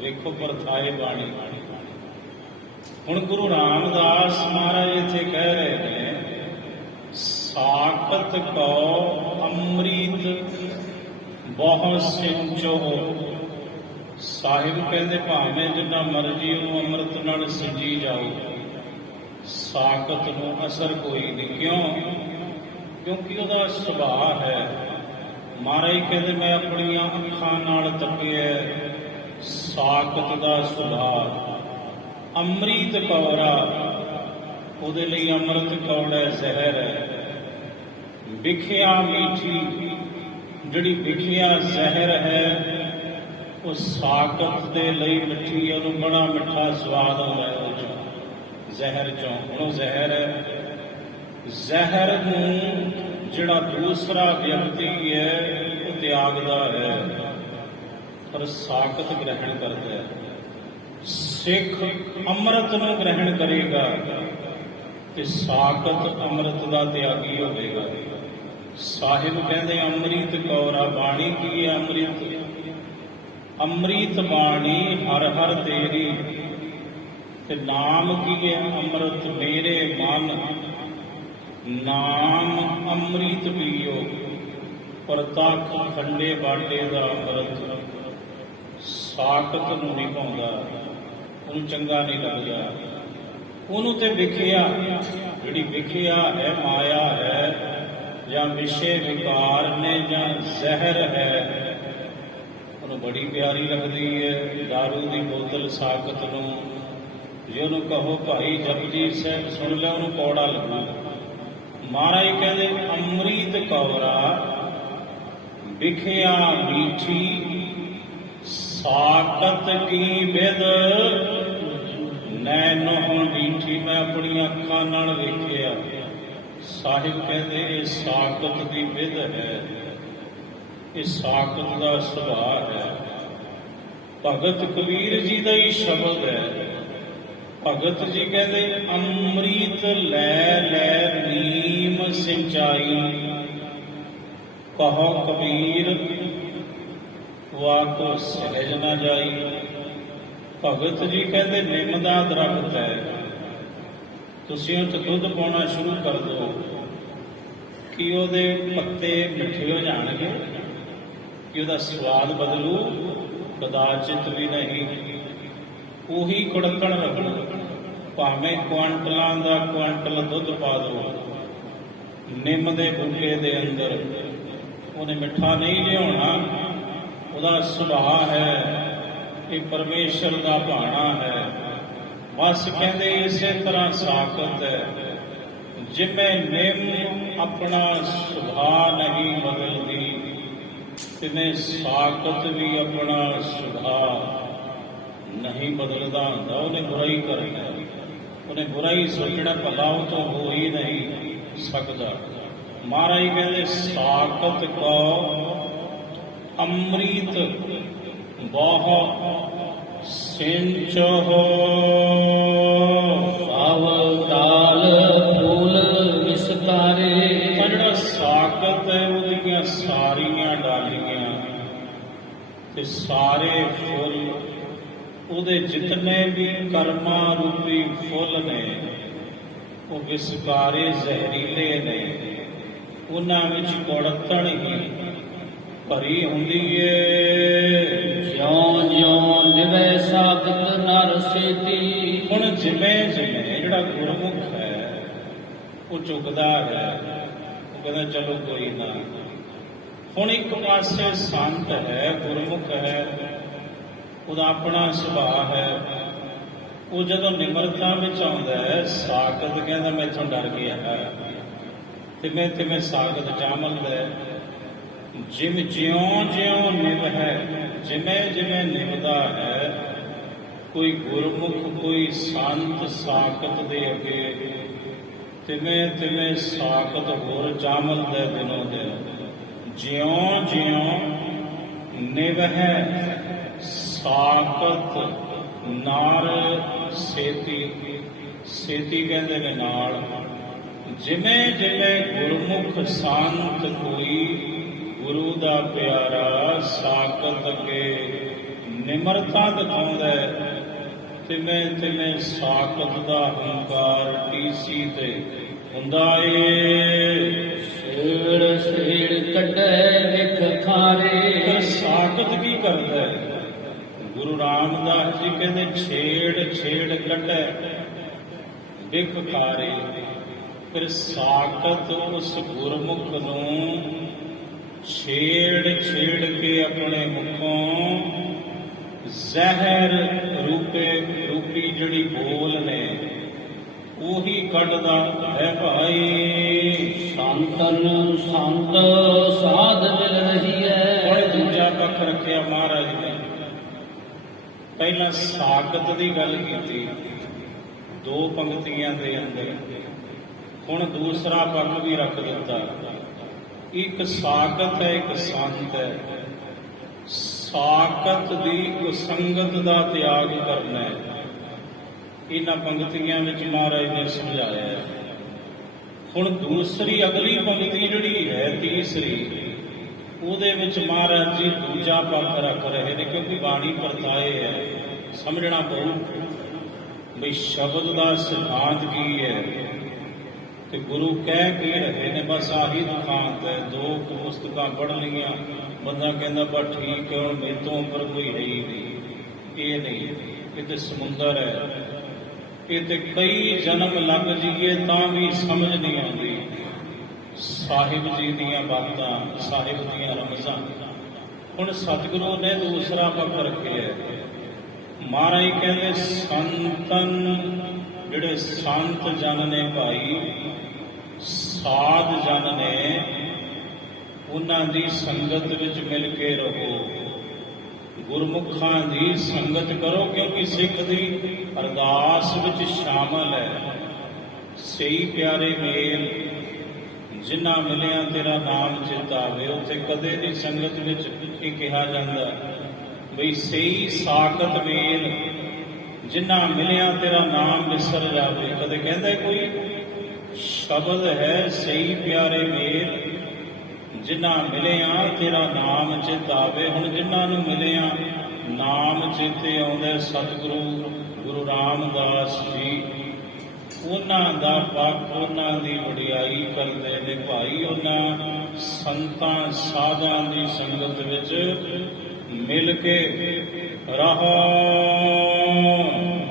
ਵੇਖੋ ਪਰਥਾਏ ਬਾਣੀ। ਹੁਣ ਗੁਰੂ ਰਾਮਦਾਸ ਮਹਾਰਾਜ ਇੱਥੇ ਕਹਿ ਰਹੇ ਨੇ, ਸਾਖਤ ਕਉ ਅੰਮ੍ਰਿਤ ਬਹੁ ਸਿੰਚੋ। ਸਾਹਿਬ ਕਹਿੰਦੇ ਭਾਵੇਂ ਜਿੰਨਾ ਮਰਜੀ ਉਹਨੂੰ ਅੰਮ੍ਰਿਤ ਨਾਲ ਸਿੰਜੀ ਜਾਓ, ਸਾਖਤ ਨੂੰ ਅਸਰ ਕੋਈ ਨਹੀਂ। ਕਿਉਂ? ਕਿਉਂਕਿ ਉਹਦਾ ਸੁਭਾਅ ਹੈ। ਮਹਾਰਾਜ ਕਹਿੰਦੇ ਮੈਂ ਆਪਣੀਆਂ ਅੱਖਾਂ ਨਾਲ ਤੱਕਿਆ ਸਾਕਤ ਦਾ ਸੁਭਾਅ। ਅੰਮ੍ਰਿਤ ਕੌਰਾ, ਉਹਦੇ ਲਈ ਅੰਮ੍ਰਿਤ ਕੌੜਾ ਜ਼ਹਿਰ ਹੈ। ਵਿਖਿਆ ਮੀਠੀ, ਜਿਹੜੀ ਵਿਖਿਆ ਜ਼ਹਿਰ ਹੈ ਉਹ ਸਾਕਤ ਦੇ ਲਈ ਮਿੱਠੀ ਹੈ, ਉਹਨੂੰ ਬੜਾ ਮਿੱਠਾ ਸਵਾਦ ਆਉਂਦਾ ਹੈ ਉਹ ਚੋਂ, ਜ਼ਹਿਰ ਚੋਂ। ਹੁਣ ਉਹ ਜ਼ਹਿਰ ਹੈ, ਜ਼ਹਿਰ ਨੂੰ ਜਿਹੜਾ ਦੂਸਰਾ ਵਿਅਕਤੀ ਹੈ ਉਹ ਤਿਆਗਦਾ ਹੈ ਪਰ ਸਾਕਤ ਗ੍ਰਹਿਣ ਕਰਦਾ ਹੈ। ਸਿੱਖ ਅੰਮ੍ਰਿਤ ਨੂੰ ਗ੍ਰਹਿਣ ਕਰੇਗਾ ਤੇ ਸਾਕਤ ਅੰਮ੍ਰਿਤ ਦਾ ਤਿਆਗੀ ਹੋਵੇਗਾ। ਸਾਹਿਬ ਕਹਿੰਦੇ ਅੰਮ੍ਰਿਤ ਕੌਰਾ, ਬਾਣੀ ਕੀ ਹੈ ਅੰਮ੍ਰਿਤ? ਅੰਮ੍ਰਿਤ ਬਾਣੀ ਹਰ ਹਰ ਤੇਰੀ, ਤੇ ਨਾਮ ਕੀ ਹੈ ਅੰਮ੍ਰਿਤ ਮੇਰੇ ਮਨ। ਨਾਮ ਅੰਮ੍ਰਿਤ ਪੀਓ, ਪ੍ਰਤੱਖ ਖੰਡੇ ਬਾਟੇ ਦਾ ਅੰਮ੍ਰਿਤ। ਸਾਕਤ ਨੂੰ ਨਹੀਂ ਪਾਉਂਦਾ, ਉਹਨੂੰ ਚੰਗਾ ਨਹੀਂ ਲੱਗਦਾ। ਉਹਨੂੰ ਤੇ ਵਿਖਿਆ, ਜਿਹੜੀ ਵਿਖਿਆ ਹੈ ਮਾਇਆ ਹੈ ਜਾਂ ਵਿਸ਼ੇ ਵਿਕਾਰ ਨੇ ਜਾਂ ਜ਼ਹਿਰ ਹੈ, ਉਹਨੂੰ ਬੜੀ ਪਿਆਰੀ ਲੱਗਦੀ ਹੈ। ਦਾਰੂ ਦੀ ਬੋਤਲ ਸਾਕਤ ਨੂੰ, ਜੇ ਉਹਨੂੰ ਕਹੋ ਭਾਈ ਜਪਜੀ ਸਾਹਿਬ ਸੁਣ ਲਿਆ, ਉਹਨੂੰ ਕੌੜਾ ਲੱਗੂ। ਮਹਾਰਾਜ ਕਹਿੰਦੇ ਅੰਮ੍ਰਿਤ ਕੌਰਾ, ਵਿਖਿਆ ਮੀਠੀ, ਸਾਕਤ ਕੀ ਵਿਦ ਨੈਣੋਂ ਡੀਠੀ। ਮੈਂ ਆਪਣੀਆਂ ਅੱਖਾਂ ਨਾਲ ਵੇਖਿਆ। ਸਾਹਿਬ ਕਹਿੰਦੇ ਇਹ ਸਾਕਤ ਦੀ ਵਿਦ ਹੈ, ਇਹ ਸਾਕਤ ਦਾ ਸੁਭਾਅ ਹੈ। ਭਗਤ ਕਬੀਰ ਜੀ ਦਾ ਹੀ ਸ਼ਬਦ ਹੈ। ਭਗਤ ਜੀ ਕਹਿੰਦੇ ਅੰਮ੍ਰਿਤ ਲੈ ਲੈ ਨੀਮ ਸਿੰਚਾਈ, ਕਹੋ ਕਬੀਰ ਵਾਕੋ ਸਹਿਜ ਨਾ ਜਾਈ। ਭਗਤ ਜੀ ਕਹਿੰਦੇ ਨਿੰਮ ਦਾ ਦਰਖਤ ਹੈ, ਤੁਸੀਂ ਉਹ 'ਚ ਦੁੱਧ ਪਾਉਣਾ ਸ਼ੁਰੂ ਕਰ ਦਿਓ ਕਿ ਉਹਦੇ ਪੱਤੇ ਮਿੱਠੇ ਹੋ ਜਾਣਗੇ, ਕਿ ਉਹਦਾ ਸਵਾਦ ਬਦਲੂ? ਕਦਾਚਿਤ ਵੀ ਨਹੀਂ। ਉਹੀ ਕੁੜਕਣ ਰੱਖੋ, ਭਾਵੇਂ ਕੁਆਂਟਲਾਂ ਦਾ ਕੁਆਂਟਲ ਦੁੱਧ ਪਾ ਦਿਓ ਨਿੰਮ ਦੇ ਬੂਟੇ ਦੇ ਅੰਦਰ, ਉਹਨੇ ਮਿੱਠਾ ਨਹੀਂ ਲਿਆਉਣਾ। ਉਹਦਾ ਸੁਭਾਅ ਹੈ, ਇਹ ਪਰਮੇਸ਼ਰ ਦਾ ਭਾਣਾ ਹੈ। ਬਸ ਕਹਿੰਦੇ ਇਸੇ ਤਰ੍ਹਾਂ ਸਾਕਤ ਹੈ। ਜਿਵੇਂ ਨਿੰਮ ਆਪਣਾ ਸੁਭਾਅ ਨਹੀਂ ਬਦਲਦੀ, ਤਿਵੇਂ ਸਾਕਤ ਵੀ ਆਪਣਾ ਸੁਭਾਅ ਨਹੀਂ ਬਦਲਦਾ ਹੁੰਦਾ। ਉਹਨੇ ਬੁਰਾਈ ਕਰਨੀ, ਉਹਨੇ ਬੁਰਾਈ ਸੋਚਣਾ, ਭਲਾ ਉਹ ਤੋਂ ਹੋ ਹੀ ਨਹੀਂ ਸਕਦਾ। ਮਹਾਰਾਜ ਕਹਿੰਦੇ ਸਾਕਤ ਕੋ ਅੰਮ੍ਰਿਤ ਬਹੁ ਸਿੰਚੋ, ਅਵਤਾਲ ਫੂਲ ਵਿਸਤਾਰੇ। ਜਿਹੜਾ ਸਾਕਤ ਹੈ ਉਹਦੀਆਂ ਸਾਰੀਆਂ ਡਾਲੀਆਂ ਤੇ ਸਾਰੇ ਫੁੱਲ, ਉਹਦੇ ਜਿਤਨੇ ਵੀ ਕਰਮਾਂ ਰੂਪੀ ਫੁੱਲ ਨੇ ਉਹ ਵਿਸਕਾਰੇ ਜ਼ਹਿਰੀਲੇ ਨੇ, ਉਹਨਾਂ ਵਿੱਚ ਕੁੜੱਤਣ ਹੀ ਭਰੀ ਹੁੰਦੀ ਏ। ਜਿਉਂ ਜਿਉਂ ਨਿਵੈ ਸਾਕਤ ਨਰ ਸੇਤੀ। ਹੁਣ ਜਿਵੇਂ ਜਿਵੇਂ ਜਿਹੜਾ ਗੁਰਮੁਖ ਹੈ ਉਹ ਝੁਕਦਾ ਹੈ, ਉਹ ਕਹਿੰਦਾ ਚਲੋ ਕੋਈ ਨਾ। ਹੁਣ ਇੱਕ ਪਾਸੇ ਸੰਤ ਹੈ, ਗੁਰਮੁਖ ਹੈ, ਉਹਦਾ ਆਪਣਾ ਸੁਭਾਅ ਹੈ। ਉਹ ਜਦੋਂ ਨਿਮਰਤਾ ਵਿੱਚ ਆਉਂਦਾ ਹੈ, ਸਾਕਤ ਕਹਿੰਦਾ ਮੈਥੋਂ ਡਰ ਗਿਆ ਹੈ, ਤਿਵੇਂ ਸਾਕਤ ਜਾਮਲਦਾ ਹੈ। ਜਿਉਂ ਜਿਉਂ ਨਿਭ ਹੈ, ਜਿਵੇਂ ਜਿਵੇਂ ਨਿਭਦਾ ਹੈ ਕੋਈ ਗੁਰਮੁਖ, ਕੋਈ ਸੰਤ ਸਾਕਤ ਦੇ ਅੱਗੇ, ਤਿਵੇਂ ਸਾਕਤ ਹੋਰ ਜਾਮਲਦਾ ਦਿਨੋਂ ਦਿਨ। ਜਿਉਂ ਜਿਉਂ ਨਿਭ ਹੈ ਸਾਕਤ ਨਾਰ ਸੇਤੀ, ਸੇਤੀ ਕਹਿੰਦੇ ਨੇ ਨਾਲ। ਜਿਵੇਂ ਜਿਵੇਂ ਗੁਰਮੁਖ ਸੰਤ ਕੋਈ ਗੁਰੂ ਦਾ ਪਿਆਰਾ ਸਾਕਤ ਅੱਗੇ ਨਿਮਰਤਾ ਦਿਖਾਉਂਦਾ, ਤਿਵੇਂ ਸਾਕਤ ਦਾ ਹੰਕਾਰ ਟੀਸੀ ਤੇ ਹੁੰਦਾ ਏ। ਛੇੜ ਛੇੜ ਕੱਢੈ ਵਿਖ ਖਾਰੇ। ਸਾਕਤ ਕੀ ਕਰਦਾ ਹੈ? ਗੁਰੂ ਰਾਮਦਾਸ ਜੀ ਕਹਿੰਦੇ ਛੇੜ ਛੇੜ ਕੱਢੈ ਵਿਖ ਖਾਰੇ। ਫਿਰ ਸਾਖਤ ਉਸ ਗੁਰਮੁਖ ਨੂੰ ਛੇੜ ਕੇ ਆਪਣੇ ਮੁਖੋਂ ਜ਼ਹਿਰ ਰੂਪੀ ਜਿਹੜੀ ਬੋਲ ਨੇ ਉਹੀ ਕੱਢਦਾ ਹੈ ਭਾਈ। ਸੰਤਨ ਸੰਤ ਸਾਧ ਮਿਲ ਰਹੀ ਹੈ। ਹੁਣ ਦੂਜਾ ਪੱਖ ਰੱਖਿਆ ਮਹਾਰਾਜ ਨੇ। ਪਹਿਲਾਂ ਸਾਖਤ ਦੀ ਗੱਲ ਕੀਤੀ 2 ਪੰਕਤੀਆਂ ਦੇ ਅੰਦਰ, ਹੁਣ ਦੂਸਰਾ ਪੱਖ ਵੀ ਰੱਖ ਦਿੱਤਾ। ਇੱਕ ਸਾਖਤ ਹੈ, ਇੱਕ ਸੰਤ ਹੈ। ਸਾਖਤ ਦੀ ਕੁਸੰਗਤ ਦਾ ਤਿਆਗ ਕਰਨਾ ਹੈ। ਇਹਨਾਂ ਪੰਕਤੀਆਂ ਵਿੱਚ ਮਹਾਰਾਜ ਨੇ ਸਮਝਾਇਆ ਹੈ। ਹੁਣ ਦੂਸਰੀ ਅਗਲੀ ਪੰਕਤੀ ਜਿਹੜੀ ਹੈ ਤੀਸਰੀ, ਉਹਦੇ ਵਿੱਚ ਮਹਾਰਾਜ ਜੀ ਦੂਜਾ ਪੱਖ ਰੱਖ ਰਹੇ ਨੇ, ਕਿਉਂਕਿ ਬਾਣੀ ਪਰਤਾਏ ਹੈ। ਸਮਝਣਾ ਪਊ ਵੀ ਸ਼ਬਦ ਦਾ ਸਿਧਾਂਤ ਕੀ ਹੈ ਤੇ ਗੁਰੂ ਕਹਿ ਕੀ ਰਹੇ ਨੇ। ਬਸ ਆਹੀ ਦੁਖਾਂਤ ਹੈ। 2 ਪੁਸਤਕਾਂ ਪੜ੍ਹ ਲਈਆਂ, ਬੰਦਾ ਕਹਿੰਦਾ ਬਸ ਠੀਕ ਹੈ, ਹੁਣ ਮੇਰੇ ਤੋਂ ਉੱਪਰ ਕੋਈ ਹੈ ਹੀ ਨਹੀਂ। ਇਹ ਨਹੀਂ, ਇਹ ਤੇ ਸਮੁੰਦਰ ਹੈ। ਇਹ ਤੇ ਕਈ ਜਨਮ ਲੱਗ ਜਾਈਏ ਤਾਂ ਵੀ ਸਮਝ ਨਹੀਂ ਆਉਂਦੀ ਸਾਹਿਬ ਜੀ ਦੀਆਂ ਬਾਤਾਂ, ਸਾਹਿਬ ਦੀਆਂ ਰਮਜ਼ਾਂ। ਹੁਣ ਸਤਿਗੁਰੂ ਨੇ ਦੂਸਰਾ ਪੱਖ ਰੱਖਿਆ। ਮਹਾਰਾਜ ਕਹਿੰਦੇ ਸੰਤਨ, ਜਿਹੜੇ ਸੰਤ ਜਨ ਨੇ ਭਾਈ, ਸਾਧ ਜਨ ਨੇ, ਉਹਨਾਂ ਦੀ ਸੰਗਤ ਵਿੱਚ ਮਿਲ ਕੇ ਰਹੋ, ਗੁਰਮੁਖਾਂ ਦੀ ਸੰਗਤ ਕਰੋ, ਕਿਉਂਕਿ ਸਿੱਖ ਦੀ ਅਰਦਾਸ ਵਿੱਚ ਸ਼ਾਮਲ ਹੈ ਸਹੀ ਪਿਆਰੇ ਮੇਲ, ਜਿਨ੍ਹਾਂ ਮਿਲਿਆ ਤੇਰਾ ਨਾਮ ਚਿਤਾਵੇ। ਉੱਥੇ ਕਦੇ ਦੀ ਸੰਗਤ ਵਿੱਚ ਇਹ ਕਿਹਾ ਜਾਂਦਾ ਬਈ ਸਹੀ ਸਾਖਤ ਮੇਲ, ਜਿਨ੍ਹਾਂ ਮਿਲਿਆ ਤੇਰਾ ਨਾਮ ਵਿਸਰ ਜਾਵੇ। ਕਦੇ ਕਹਿੰਦਾ ਕੋਈ ਸ਼ਬਦ ਹੈ ਸਹੀ ਪਿਆਰੇ ਮੇਲ, ਜਿਨ੍ਹਾਂ ਮਿਲਿਆ ਤੇਰਾ ਨਾਮ ਚਿਤਾਵੇ। ਹੁਣ ਜਿਨ੍ਹਾਂ ਨੂੰ ਮਿਲਿਆ ਨਾਮ ਚੇਤੇ ਆਉਂਦਾ ਸਤਿਗੁਰੂ ਗੁਰੂ ਰਾਮਦਾਸ ਜੀ, ਉਹਨਾਂ ਦਾ ਪੱਖ, ਉਹਨਾਂ ਦੀ ਵਡਿਆਈ ਕਰਦੇ ਨੇ ਭਾਈ। ਉਹਨਾਂ ਸੰਤਾਂ ਸਾਧਾਂ ਦੀ ਸੰਗਤ ਵਿੱਚ ਮਿਲ ਕੇ ਰਹੋ।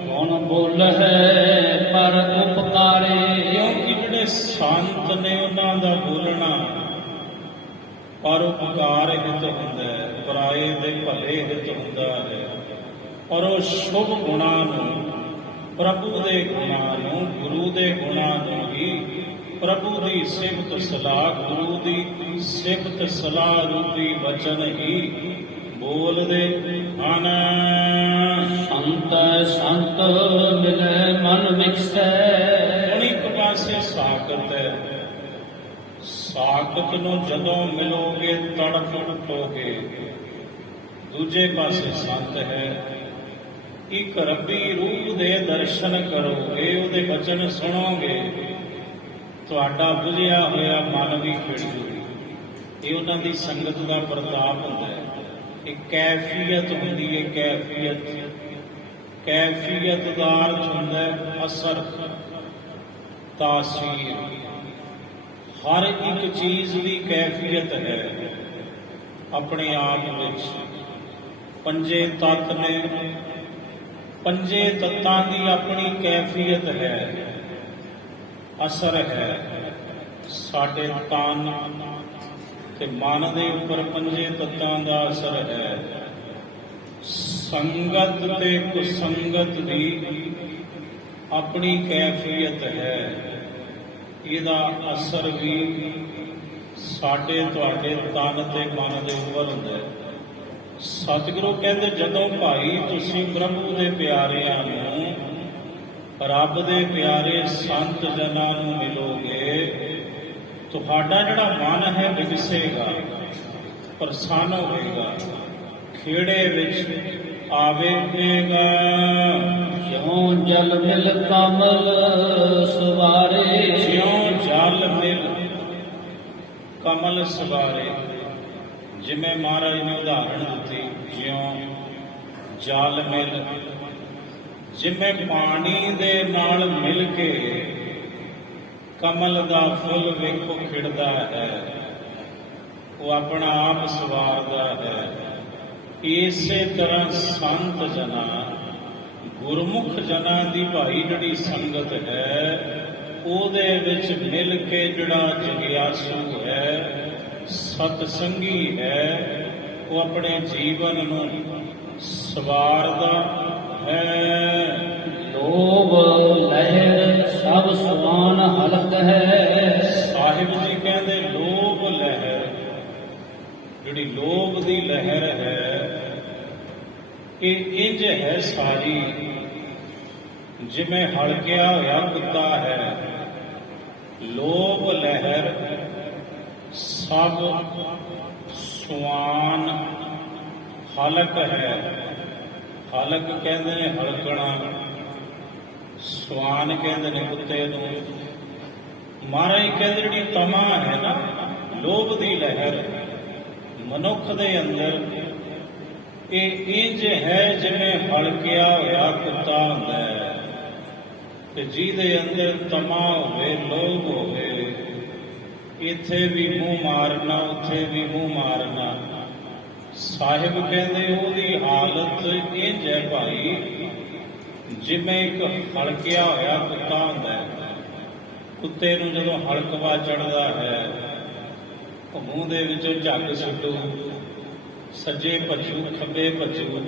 ਕੌਣ ਬੋਲ ਹੈ ਪਰ ਉਪਕਾਰੇ। ਕਿਉਂਕਿ ਜਿਹੜੇ ਸੰਤ ਨੇ ਉਹਨਾਂ ਦਾ ਬੋਲਣਾ ਪਰਉਪਕਾਰ ਹਿਤ ਹੁੰਦਾ ਹੈ, ਪਰਾਏ ਦੇ ਭਲੇ ਹਿਤ ਹੁੰਦਾ ਹੈ। ਔਰ ਉਹ ਸ਼ੁਭ ਗੁਣਾਂ ਨੂੰ, ਪ੍ਰਭੂ ਦੇ ਗੁਣਾਂ ਨੂੰ, ਗੁਰੂ ਦੇ ਗੁਣਾਂ ਨੂੰ ਹੀ, ਪ੍ਰਭੂ ਦੀ ਸਿਫਤ ਸਲਾਹ, ਗੁਰੂ ਦੀ ਸਿਫਤ ਸਲਾਹ ਰੂਪੀ ਵਚਨ ਹੀ ਬੋਲਦੇ ਹਨ। ਸੰਤ ਸੰਤ ਮਿਲੇ ਮਨ ਵਿਕਸੈ। ਹੁਣ ਇੱਕ ਪਾਸੇ ਸਾਖਤ ਹੈ। ਸਾਖਤ ਨੂੰ ਜਦੋਂ ਮਿਲੋਗੇ ਤੜਫ ਉਠੋਗੇ। ਦੂਜੇ ਪਾਸੇ ਸੰਤ ਹੈ। ਇੱਕ ਰੱਬੀ ਰੂਪ ਦੇ ਦਰਸ਼ਨ ਕਰੋਗੇ, ਉਹਦੇ ਬਚਨ ਸੁਣੋਗੇ, ਤੁਹਾਡਾ ਬੁਝਿਆ ਹੋਇਆ ਮਨ ਵੀ ਖਿੜ ਜੂਗਾ। ਇਹ ਉਹਨਾਂ ਦੀ ਸੰਗਤ ਦਾ ਪ੍ਰਤਾਪ ਹੁੰਦਾ ਹੈ। ਇੱਕ ਕੈਫੀਅਤ ਹੁੰਦੀ ਹੈ, ਕੈਫੀਅਤ ਦਾ ਅਰਥ ਹੁੰਦਾ ਹੈ ਅਸਰ, ਤਾਸੀਰ। ਹਰ ਇੱਕ ਚੀਜ਼ ਦੀ ਕੈਫੀਅਤ ਹੈ ਆਪਣੇ ਆਪ ਵਿੱਚ। 5 ਤੱਤ ਨੇ, 5 ਤੱਤਾਂ ਦੀ ਆਪਣੀ ਕੈਫੀਅਤ ਹੈ, ਅਸਰ ਹੈ। ਸਾਡੇ ਤਨ ਤੇ ਮਨ ਦੇ ਉੱਪਰ 5 ਤੱਤਾਂ ਦਾ ਅਸਰ ਹੈ। ਸੰਗਤ ਤੇ ਕੁਸੰਗਤ ਦੀ ਆਪਣੀ ਕੈਫੀਅਤ ਹੈ। ਇਹਦਾ ਅਸਰ ਵੀ ਸਾਡੇ ਤੁਹਾਡੇ ਤਨ ਤੇ ਮਨ ਦੇ ਉੱਪਰ ਹੁੰਦਾ ਹੈ। ਸਤਿਗੁਰੂ ਕਹਿੰਦੇ ਜਦੋਂ ਭਾਈ ਤੁਸੀਂ ਪ੍ਰਭੂ ਦੇ ਪਿਆਰਿਆਂ ਨੂੰ, ਰੱਬ ਦੇ ਪਿਆਰੇ ਸੰਤ ਜਨਾਂ ਨੂੰ ਮਿਲੋਗੇ, ਤੁਹਾਡਾ ਜਿਹੜਾ ਮਨ ਹੈ ਵਿਗਸੇਗਾ, ਪ੍ਰਸੰਨ ਹੋਵੇਗਾ, ਖੇੜੇ ਵਿੱਚ ਆਵੇਗਾ। ਜਿਉਂ ਜਲ ਮਿਲ ਕਮਲ ਸਵਾਰੇ। ਜਿਉਂ ਜਲ ਮਿਲ ਕਮਲ ਸਵਾਰੇ। ਜਿਵੇਂ ਮਹਾਰਾਜ ਨੇ ਉਦਾਹਰਣ ਦਿੱਤੀ, ਜਿਉਂ ਜਲ ਮਿਲ, ਜਿਵੇਂ ਪਾਣੀ ਦੇ ਨਾਲ ਮਿਲ ਕੇ ਕਮਲ ਦਾ ਫੁੱਲ ਵੇਖੋ ਖਿੜਦਾ ਹੈ, ਉਹ ਆਪਣਾ ਆਪ ਸਵਾਰਦਾ ਹੈ। ਇਸੇ ਤਰ੍ਹਾਂ ਸੰਤ ਜਨਾਂ, ਗੁਰਮੁਖ ਜਨਾਂ ਦੀ ਭਾਈ ਜਿਹੜੀ ਸੰਗਤ ਹੈ, ਉਹਦੇ ਵਿੱਚ ਮਿਲ ਕੇ ਜਿਹੜਾ ਜਗਿਆਸੂ ਹੈ, ਸਤਸੰਗੀ ਹੈ, ਉਹ ਆਪਣੇ ਜੀਵਨ ਨੂੰ ਸਵਾਰਦਾ ਹੈ। ਲੋਭ ਲਹਿਰ ਸਭ ਸਮਾਨ ਹਲਕ ਹੈ। ਸਾਹਿਬ ਜੀ ਕਹਿੰਦੇ ਲੋਭ ਲਹਿਰ, ਜਿਹੜੀ ਲੋਭ ਦੀ ਲਹਿਰ ਹੈ, ਇਹ ਇੰਜ ਹੈ ਸਾਰੀ ਜਿਵੇਂ ਹਲਕਿਆ ਹੋਇਆ ਕੁੱਤਾ ਹੈ। ਲੋਭ ਲਹਿਰ ਸਭ ਸਵਾਨ ਹਲਕ ਹੈ। ਹਲਕ ਕਹਿੰਦੇ ਨੇ ਹਲਕਣਾ, ਸਵਾਨ ਕਹਿੰਦੇ ਨੇ ਕੁੱਤੇ ਨੂੰ। ਮਹਾਰਾਜ ਕਹਿੰਦੇ ਜਿਹੜੀ ਤਮਾ ਹੈ ਨਾ, ਲੋਭ ਦੀ ਲਹਿਰ ਮਨੁੱਖ ਦੇ ਅੰਦਰ, ਇਹ ਇੰਜ ਹੈ ਜਿਵੇਂ ਹਲਕਿਆ ਹੋਇਆ ਕੁੱਤਾ ਹੁੰਦਾ ਹੈ। ਤੇ ਜਿਹਦੇ ਅੰਦਰ ਤਮਾ ਹੋਵੇ, ਲੋਭ ਹੋਵੇ, ਇੱਥੇ ਵੀ ਮੂੰਹ ਮਾਰਨਾ, ਉੱਥੇ ਵੀ ਮੂੰਹ ਮਾਰਨਾ। ਸਾਹਿਬ ਕਹਿੰਦੇ ਉਹਦੀ ਹਾਲਤ ਇੰਜ ਹੈ ਭਾਈ, ਜਿਵੇਂ ਇੱਕ ਹਲਕਿਆ ਹੋਇਆ ਕੁੱਤਾ ਹੁੰਦਾ ਹੈ। ਕੁੱਤੇ ਨੂੰ ਜਦੋਂ ਹਲਕਵਾ ਚੜ੍ਹਦਾ ਹੈ, ਉਹ ਮੂੰਹ ਦੇ ਵਿੱਚੋਂ ਝੱਗ ਸੁੱਟੂ, ਸੱਜੇ ਭੱਜੂ, ਖੱਬੇ ਭੱਜੂ।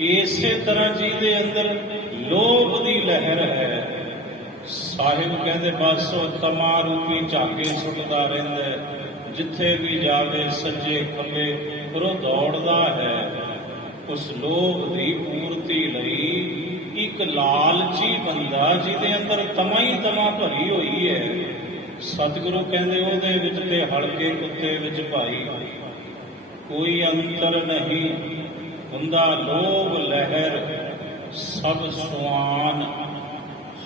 ਇਸੇ ਤਰ੍ਹਾਂ ਜਿਹਦੇ ਅੰਦਰ ਲੋਭ ਦੀ ਲਹਿਰ ਹੈ, ਸਾਹਿਬ ਕਹਿੰਦੇ ਬਸ ਉਹ ਤਮਾ ਰੂਪੀ ਝਾਗੇ ਸੁੱਟਦਾ ਰਹਿੰਦਾ ਹੈ। ਜਿੱਥੇ ਵੀ ਜਾਵੇ ਸੱਜੇ ਖੱਬੇ ਉਹ ਦੌੜਦਾ ਹੈ। ਉਸ ਲੋਭ ਦੀ ਪੂਰਤੀ ਲਈ ਇੱਕ ਲਾਲਚੀ ਬੰਦਾ ਜਿਹਦੇ ਅੰਦਰ ਤਮਾ ਹੀ ਤਮਾ ਭਰੀ ਹੋਈ ਹੈ, ਸਤਿਗੁਰੂ ਕਹਿੰਦੇ ਉਹਦੇ ਵਿੱਚ ਤੇ ਹਲਕੇ ਕੁੱਤੇ ਵਿੱਚ ਭਾਈ ਕੋਈ ਅੰਤਰ ਨਹੀਂ ਹੁੰਦਾ। ਲੋਭ ਲਹਿਰ ਸਭ ਸਵਾਨ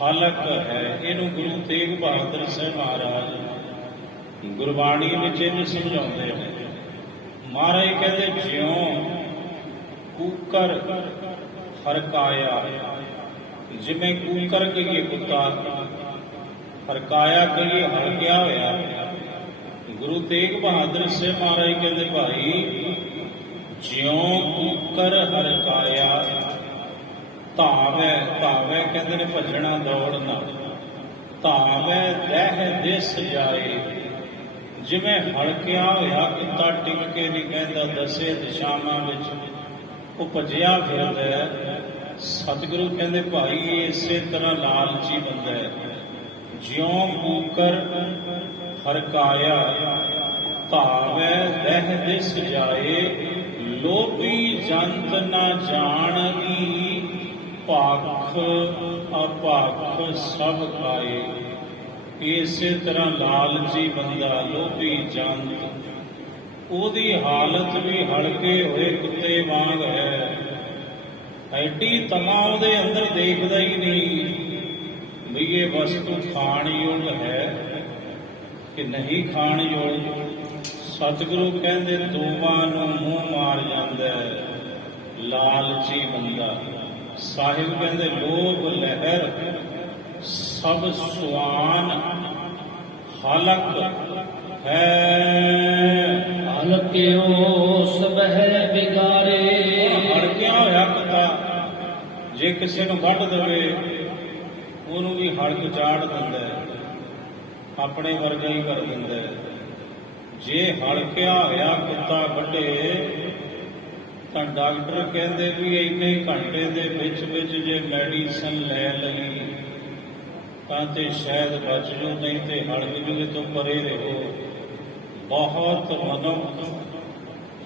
ਹਲਕ ਹੈ। ਇਹਨੂੰ ਗੁਰੂ ਤੇਗ ਬਹਾਦਰ ਸਾਹਿਬ ਮਹਾਰਾਜ ਗੁਰਬਾਣੀ ਵਿੱਚ ਇਹਨੂੰ ਸਮਝਾਉਂਦੇ ਨੇ। ਮਹਾਰਾਜ ਕਹਿੰਦੇ ਜਿਉਂ ਕੂਕਰ ਹਰਕਾਇਆ, ਜਿਵੇਂ ਕੂਕਰ ਕਹੀਏ ਕੁੱਤਾ, ਹਰਕਾਇਆ ਕਹੀਏ ਹਲਕਿਆ ਹੋਇਆ। ਗੁਰੂ ਤੇਗ ਬਹਾਦਰ ਸਾਹਿਬ ਮਹਾਰਾਜ ਕਹਿੰਦੇ ਭਾਈ ਜਿਉਂ ਕੂਕਰ ਹਰਕਾਇਆ, ਧਾਵੈ, ਧਾਵੈ ਕਹਿੰਦੇ ਨੇ ਭੱਜਣਾ ਦੌੜਨਾ, ਧਾਵੈ ਦਹਿ ਦਿਸ ਜਾਏ। ਜਿਵੇਂ ਹਲਕਿਆ ਹੋਇਆ ਕੁੱਤਾ ਟਿਕ ਕੇ ਨਹੀਂ ਕਹਿੰਦਾ, ਦਸੇ ਦਿਸ਼ਾਵਾਂ ਵਿੱਚ ਉਹ ਭੱਜਿਆ ਫਿਰਦਾ ਹੈ। ਸਤਿਗੁਰੂ ਕਹਿੰਦੇ ਭਾਈ ਇਸੇ ਤਰ੍ਹਾਂ ਲਾਲਚੀ ਬੰਦਾ ਹੈ। ਜਿਉਂ ਕੂਕਰ ਹਰਕਾਇਆ, ਧਾਵੈ ਦਹਿ ਦਿਸ ਜਾਏ। ਲੋਭੀ ਜੰਤ ਨਾ ਜਾਣਨੀ, ਭਖ ਅਭਖ ਸਭ ਖਾਏ। ਇਸੇ ਤਰ੍ਹਾਂ ਲਾਲਚੀ ਬੰਦਾ, ਲੋਭੀ ਜੰਤ, ਉਹਦੀ ਹਾਲਤ ਵੀ ਹਲਕੇ ਹੋਏ ਕੁੱਤੇ ਵਾਂਗ ਹੈ। ਐਡੀ ਤਮਾ ਉਹਦੇ ਅੰਦਰ ਦੇਖਦਾ ਹੀ ਨਹੀਂ ਵੀ ਇਹ ਵਸਤੂ ਖਾਣ ਯੋਗ ਹੈ ਕਿ ਨਹੀਂ ਖਾਣ ਯੋਗ। ਸਤਿਗੁਰੂ ਕਹਿੰਦੇ ਦੋਵਾਂ ਨੂੰ ਮੂੰਹ ਮਾਰ ਜਾਂਦਾ ਹੈ ਲਾਲਚੀ ਬੰਦਾ। ਸਾਹਿਬ ਕਹਿੰਦੇ ਲੋਭ ਲਹਿਰ ਸਭ ਸਵਾਨ ਹਲਕ ਹੈ। ਹਲਕਿਓ ਸਬਹਿ ਬਿਗਾਰੇ। ਹਲਕਿਆ ਹੋਇਆ ਕੁੱਤਾ ਜੇ ਕਿਸੇ ਨੂੰ ਵੱਢ ਦੇਵੇ ਉਹਨੂੰ ਵੀ ਹਲਕ ਚਾੜ ਦਿੰਦਾ ਹੈ, ਆਪਣੇ ਵਰਗਾ ਹੀ ਕਰ ਦਿੰਦਾ ਹੈ। ਜੇ ਹਲਕਿਆ ਹੋਇਆ ਕੁੱਤਾ ਵੱਢੇ ਤਾਂ ਡਾਕਟਰ ਕਹਿੰਦੇ ਵੀ ਇੰਨੇ ਘੰਟੇ ਦੇ ਵਿੱਚ ਜੇ ਮੈਡੀਸਨ ਲੈ ਲਈ ਤਾਂ ਤੇ ਸ਼ਾਇਦ ਬਚ ਜੂ, ਨਹੀਂ ਤੇ ਹਲਕ ਜੂਏ ਤੋਂ ਪਰੇ ਰਹੋ। ਬਹੁਤ ਮਨੁੱਖ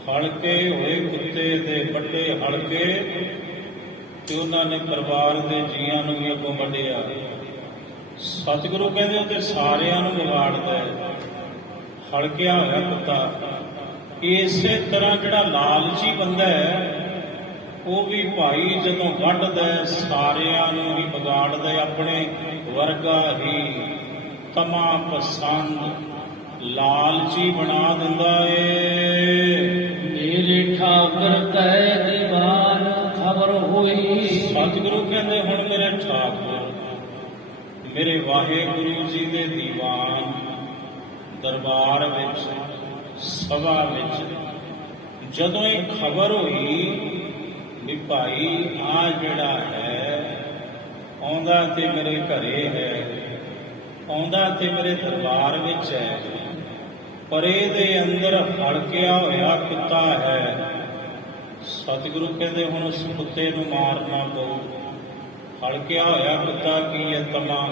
ਹਲਕੇ ਹੋਏ ਕੁੱਤੇ ਦੇ ਵੱਡੇ ਹਲਕੇ ਤੇ ਉਹਨਾਂ ਨੇ ਪਰਿਵਾਰ ਦੇ ਜੀਆਂ ਨੂੰ ਵੀ ਅੱਗੋਂ ਵੱਢਿਆ। ਸਤਿਗੁਰੂ ਕਹਿੰਦੇ ਉਹ ਤੇ ਸਾਰਿਆਂ ਨੂੰ ਵਿਗਾੜਦਾ ਹੈ ਹਲਕਿਆ ਹੋਇਆ ਕੁੱਤਾ। ਇਸੇ ਤਰ੍ਹਾਂ ਜਿਹੜਾ ਲਾਲਚੀ ਬੰਦਾ ਹੈ ਉਹ ਵੀ ਭਾਈ ਜਦੋਂ ਵੱਢਦਾ ਸਾਰਿਆਂ ਨੂੰ ਹੀ ਵਿਗਾੜਦਾ, ਆਪਣੇ ਵਰਗਾ ਹੀ ਤਮਾ ਪਸੰਦ ਲਾਲਚੀ ਬਣਾ ਦਿੰਦਾ ਏ। ਮੇਰੇ ਠਾਕਰ ਕੈ ਦੀਵਾਨ ਖਬਰ ਹੋਈ। ਸਤਿਗੁਰੂ ਕਹਿੰਦੇ ਹੁਣ ਮੇਰੇ ਠਾਕੁਰ, ਮੇਰੇ ਵਾਹਿਗੁਰੂ ਜੀ ਦੇ ਦੀਵਾਨ ਦਰਬਾਰ ਵਿੱਚ, ਸਭਾ ਵਿੱਚ ਜਦੋਂ ਇਹ ਖਬਰ ਹੋਈ ਵੀ ਭਾਈ ਆ ਜਿਹੜਾ ਹੈ ਆਉਂਦਾ ਤੇ ਮੇਰੇ ਘਰੇ ਹੈ, ਆਉਂਦਾ ਤੇ ਮੇਰੇ ਦਰਬਾਰ ਵਿੱਚ ਹੈ, ਪਰ ਇਹਦੇ ਅੰਦਰ ਹਲਕਿਆ ਹੋਇਆ ਕੁੱਤਾ ਹੈ। ਸਤਿਗੁਰੂ ਕਹਿੰਦੇ ਹੁਣ ਉਸ ਕੁੱਤੇ ਨੂੰ ਮਾਰਨਾ ਪਊ। ਹਲਕਿਆ ਹੋਇਆ ਕੁੱਤਾ ਕੀ ਹੈ? ਤਮਾ,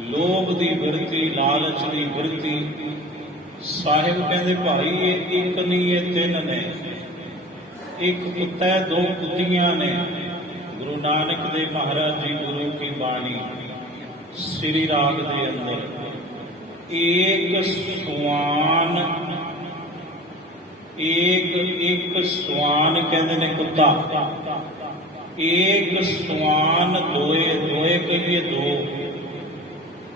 ਲੋਭ ਦੀ ਬਿਰਤੀ, ਲਾਲਚ ਦੀ ਬਿਰਤੀ। ਸਾਹਿਬ ਕਹਿੰਦੇ ਭਾਈ ਇਹ ਇੱਕ ਨਹੀਂ, ਇਹ ਤਿੰਨ ਨੇ। ਇੱਕ ਕੁੱਤਾ ਹੈ, ਦੋ ਕੁੱਤੀਆਂ ਨੇ। ਗੁਰੂ ਨਾਨਕ ਦੇਵ ਮਹਾਰਾਜ ਜੀ ਗੁਰੂ ਕੀ ਬਾਣੀ ਸ੍ਰੀ ਰਾਗ ਦੇ ਅੰਦਰ ਇੱਕ ਸਵਾਨ, ਇੱਕ ਸਵਾਨ ਕਹਿੰਦੇ ਨੇ ਕੁੱਤਾ। ਇੱਕ ਸਵਾਨ ਦੋਏ, ਦੋਏ ਕਹੀਏ ਦੋ।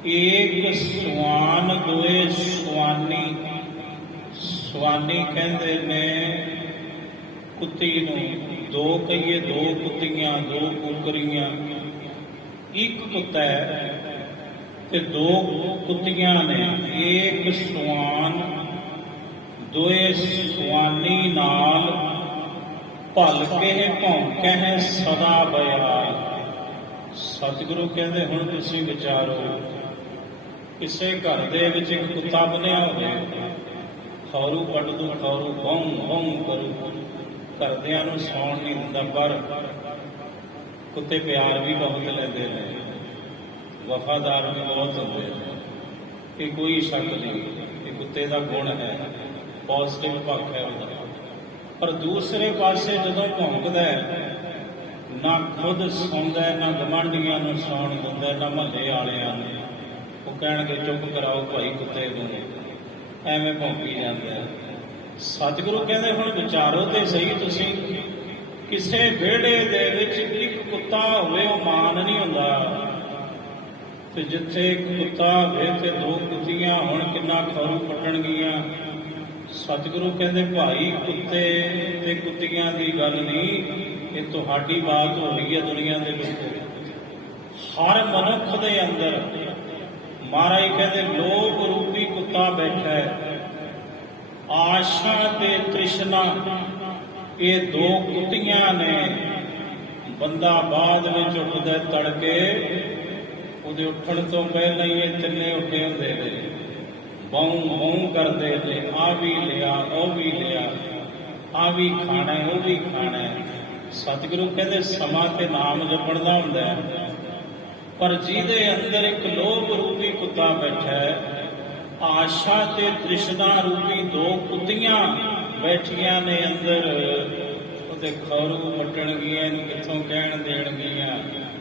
ਇੱਕ ਸਵਾਨ ਦੋਏ ਸਵਾਨੀ। ਸਵਾਨੀ ਕਹਿੰਦੇ ਨੇ ਕੁੱਤੀ ਨੂੰ, ਦੋ ਕਹੀਏ ਦੋ ਕੁੱਤੀਆਂ, ਦੋ ਕੁਕਰੀਆਂ। ਇੱਕ ਕੁੱਤਾ ਹੈ ਤੇ ਦੋ ਕੁੱਤੀਆਂ ਨੇ। ਇੱਕ ਸਵਾਨ ਦੋਏ ਸਵਾਨੀ ਨਾਲ ਭਲ ਕੇ ਭੌਂਕੈ ਸਦਾ ਬਿਆਲ। ਸਤਿਗੁਰੂ ਕਹਿੰਦੇ ਹੁਣ ਤੁਸੀਂ ਵਿਚਾਰੋ, ਕਿਸੇ ਘਰ ਦੇ ਵਿੱਚ ਇੱਕ ਕੁੱਤਾ ਬਣਿਆ ਹੋਵੇ, ਖੌਰੂ ਕੱਢ ਦੂ, ਖੌਰੂ ਭੌਂ ਭੌਂ ਕਰੂ, ਘਰਦਿਆਂ ਨੂੰ ਸੌਣ ਨਹੀਂ ਦਿੰਦਾ। ਪਰ ਕੁੱਤੇ ਪਿਆਰ ਵੀ ਬਹੁਤ ਲੈਂਦੇ ਨੇ, ਵਫਾਦਾਰ ਵੀ ਬਹੁਤ ਹੁੰਦੇ ਨੇ। ਇਹ ਕੋਈ ਸ਼ੱਕ ਨਹੀਂ, ਇਹ ਕੁੱਤੇ ਦਾ ਗੁਣ ਹੈ, ਪੋਜ਼ਿਟਿਵ ਪੱਖ ਹੈ ਉਹਦਾ। ਪਰ ਦੂਸਰੇ ਪਾਸੇ ਜਦੋਂ ਭੌਂਕਦਾ ਹੈ, ਨਾ ਖੁਦ ਸੌਂਦਾ, ਨਾ ਗੁਆਂਢੀਆਂ ਨੂੰ ਸੌਣ ਦਿੰਦਾ, ਨਾ ਮਹੱਲੇ ਵਾਲਿਆਂ ਨੂੰ। ਉਹ ਕਹਿਣਗੇ ਚੁੱਪ ਕਰਾਓ ਭਾਈ ਕੁੱਤੇ ਨੂੰ, ਐਵੇਂ ਭੌਂਕੀ ਜਾਂਦਾ ਹੈ। ਸਤਿਗੁਰੂ ਕਹਿੰਦੇ ਹੁਣ ਵਿਚਾਰੋ ਤੇ ਸਹੀ ਤੁਸੀਂ, ਕਿਸੇ ਵਿਹੜੇ ਦੇ ਵਿੱਚ ਇੱਕ ਕੁੱਤਾ ਹੋਵੇ ਉਹ ਮਾਨ ਨਹੀਂ ਹੁੰਦਾ, ਤੇ ਜਿੱਥੇ ਇੱਕ ਕੁੱਤਾ ਹੋਵੇ ਤੇ ਦੋ ਕੁੱਤੀਆਂ ਹੋਣ, ਕਿੰਨਾ ਖੌਰੂ ਪੱਟਣਗੀਆਂ। ਸਤਿਗੁਰੂ ਕਹਿੰਦੇ ਭਾਈ ਕੁੱਤੇ ਤੇ ਕੁੱਤੀਆਂ ਦੀ ਗੱਲ ਨਹੀਂ, ਇਹ ਤੁਹਾਡੀ ਬਾਤ ਹੋ ਰਹੀ ਹੈ ਦੁਨੀਆ ਦੇ ਵਿੱਚ। ਹਰ ਮਨੁੱਖ ਦੇ ਅੰਦਰ ਮਹਾਰਾਜ ਕਹਿੰਦੇ ਲੋਭ ਰੂਪੀ ਕੁੱਤਾ ਬੈਠਾ ਹੈ। ਆਸ਼ਾ ਤੇ ਤ੍ਰਿਸ਼ਨਾ ਇਹ ਦੋ ਕੁੱਤੀਆਂ ਨੇ। ਬੰਦਾ ਬਾਅਦ ਵਿੱਚ ਉੱਠਦਾ ਤੜਕੇ, ਉਹਦੇ ਉੱਠਣ ਤੋਂ ਪਹਿਲਾਂ ਹੀ ਇਹ ਤਿੰਨੇ ਉੱਠੇ ਹੁੰਦੇ ਨੇ, ਬੌਂ ਬੌਂ ਕਰਦੇ ਨੇ, ਆ ਵੀ ਲਿਆ, ਉਹ ਵੀ ਲਿਆ, ਆ ਵੀ ਖਾਣਾ, ਉਹ ਵੀ ਖਾਣਾ। ਸਤਿਗੁਰੂ ਕਹਿੰਦੇ ਸਮਾਂ ਤੇ ਨਾਮ ਜਪਣ ਦਾ ਹੁੰਦਾ ਹੈ, ਪਰ ਜਿਹਦੇ ਅੰਦਰ ਇੱਕ ਲੋਭ ਰੂਪੀ ਕੁੱਤਾ ਬੈਠਾ ਹੈ, ਆਸ਼ਾ ਤੇ ਤ੍ਰਿਸ਼ਨਾ ਰੂਪੀ ਦੋ ਕੁੱਤੀਆਂ ਬੈਠੀਆਂ ਨੇ ਅੰਦਰ, ਉਹਦੇ ਖੌਰੂ ਮੱਟਣਗੀਆਂ, ਇਹਨੂੰ ਕਿੱਥੋਂ ਕਹਿਣ ਦੇਣਗੀਆਂ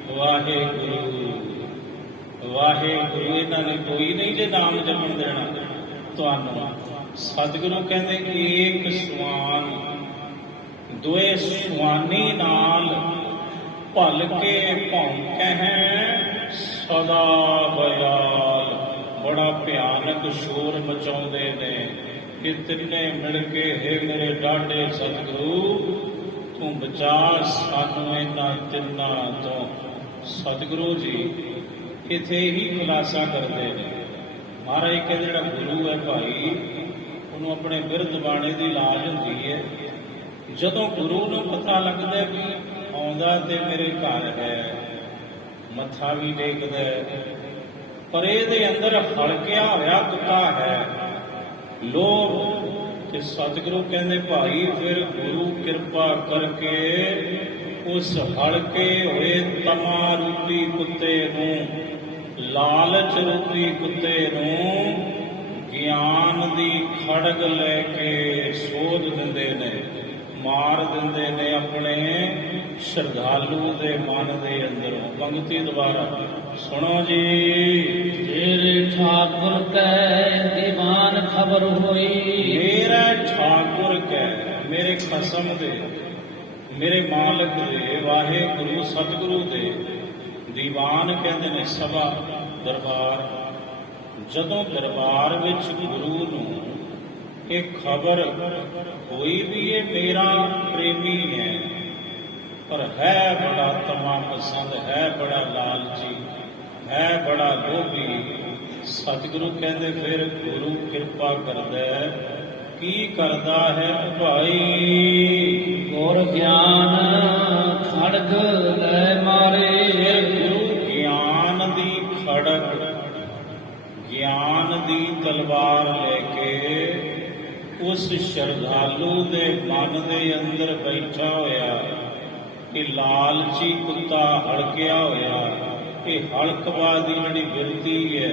ਵਾਹਿਗੁਰੂ ਵਾਹਿਗੁਰੂ। ਇਹਨਾਂ ਨੇ ਕੋਈ ਨਹੀਂ ਜੇ ਨਾਮ ਜਪਣ ਦੇਣਾ ਤੁਹਾਨੂੰ। ਸਤਿਗੁਰੂ ਕਹਿੰਦੇ ਏਕ ਸਵਾਨ ਦੋਏ ਸਵਾਨੀ ਨਾਲ ਭਲ ਕੇ ਭੌਂਕੈ ਸਦਾ ਬਿਆਲ। ਬੜਾ ਭਿਆਨਕ ਸ਼ੋਰ ਮਚਾਉਂਦੇ ਨੇ ਕਿ ਤਿੰਨੇ ਮਿਲ ਕੇ ਹੇ ਮੇਰੇ ਡਾਢੇ ਸਤਿਗੁਰੂ ਤੂੰ ਬਚਾ ਸਾਨੂੰ ਇਹਨਾਂ ਤਿੰਨਾਂ ਤੋਂ। ਸਤਿਗੁਰੂ ਜੀ ਇੱਥੇ ਹੀ ਖੁਲਾਸਾ ਕਰਦੇ ਨੇ। ਮਹਾਰਾਜ ਕਹਿੰਦੇ ਜਿਹੜਾ ਗੁਰੂ ਹੈ ਭਾਈ, ਉਹਨੂੰ ਆਪਣੇ ਬਿਰਧ ਬਾਣੇ ਦੀ ਲਾਜ ਹੁੰਦੀ ਹੈ। ਜਦੋਂ ਗੁਰੂ ਨੂੰ ਪਤਾ ਲੱਗਦਾ ਕਿ ਆਉਂਦਾ ਤੇ ਮੇਰੇ ਘਰ ਹੈ, ਮੱਥਾ ਵੀ ਟੇਕਦਾ, ਪਰ ਇਹਦੇ ਅੰਦਰ ਹਲਕਿਆ ਹੋਇਆ ਕੁੱਤਾ ਹੈ ਲੋਭ, ਤੇ ਸਤਿਗੁਰੂ ਕਹਿੰਦੇ ਭਾਈ ਫਿਰ ਗੁਰੂ ਕਿਰਪਾ ਕਰਕੇ ਉਸ ਹਲਕੇ ਹੋਏ ਤਮਾ ਰੂਪੀ ਕੁੱਤੇ ਨੂੰ, ਲਾਲਚ ਰੂਪੀ ਕੁੱਤੇ ਨੂੰ ਗਿਆਨ ਦੀ ਖੜਗ ਲੈ ਕੇ ਸੋਧ ਦਿੰਦੇ ਨੇ, ਮਾਰ ਦਿੰਦੇ ਨੇ ਆਪਣੇ ਸ਼ਰਧਾਲੂ ਦੇ ਮਨ ਦੇ ਅੰਦਰੋਂ। ਪੰਕਤੀ ਦੁਬਾਰਾ ਸੁਣੋ ਜੀ। ਤੇਰੇ ਠਾਕੁਰ ਕੈ ਦੀਵਾਨ ਖਬਰ ਹੋਈ। ਮੇਰਾ ਠਾਕੁਰ ਕੈ, ਮੇਰੇ ਖਸਮ ਦੇ, ਮੇਰੇ ਮਾਲਕ ਦੇ, ਵਾਹਿਗੁਰੂ ਸਤਿਗੁਰੂ ਦੇ ਦੀਵਾਨ ਕਹਿੰਦੇ ਨੇ ਸਭਾ, ਦਰਬਾਰ। ਜਦੋਂ ਦਰਬਾਰ ਵਿੱਚ ਗੁਰੂ ਨੂੰ ਇਹ ਖਬਰ ਹੋਈ ਵੀ ਇਹ ਮੇਰਾ ਪ੍ਰੇਮੀ ਹੈ, ਪਰ ਹੈ ਬੜਾ ਤਮਾ ਪਸੰਦ, ਹੈ ਬੜਾ ਲਾਲਚੀ, ਹੈ ਬੜਾ ਲੋਭੀ। ਸਤਿਗੁਰੂ ਕਹਿੰਦੇ ਫਿਰ ਗੁਰੂ ਕਿਰਪਾ ਕਰਦਾ ਹੈ। ਕੀ ਕਰਦਾ ਹੈ ਭਾਈ? ਗੁਰ ਗਿਆਨ ਖੜਗ ਲੈ ਮਾਰੇ। ਗੁਰੂ ਗਿਆਨ ਦੀ ਖੜਗ ਗਿਆਨ ਦੀ ਤਲਵਾਰ ਲੈ ਕੇ ਉਸ ਸ਼ਰਧਾਲੂ ਦੇ ਮਨ ਦੇ ਅੰਦਰ ਬੈਠਾ ਹੋਇਆ ਇਹ ਲਾਲਚੀ ਕੁੱਤਾ ਹਲਕਿਆ ਹੋਇਆ, ਇਹ ਹਲਕਵਾਦੀ ਜਿਹੜੀ ਬਿਰਤੀ ਹੈ,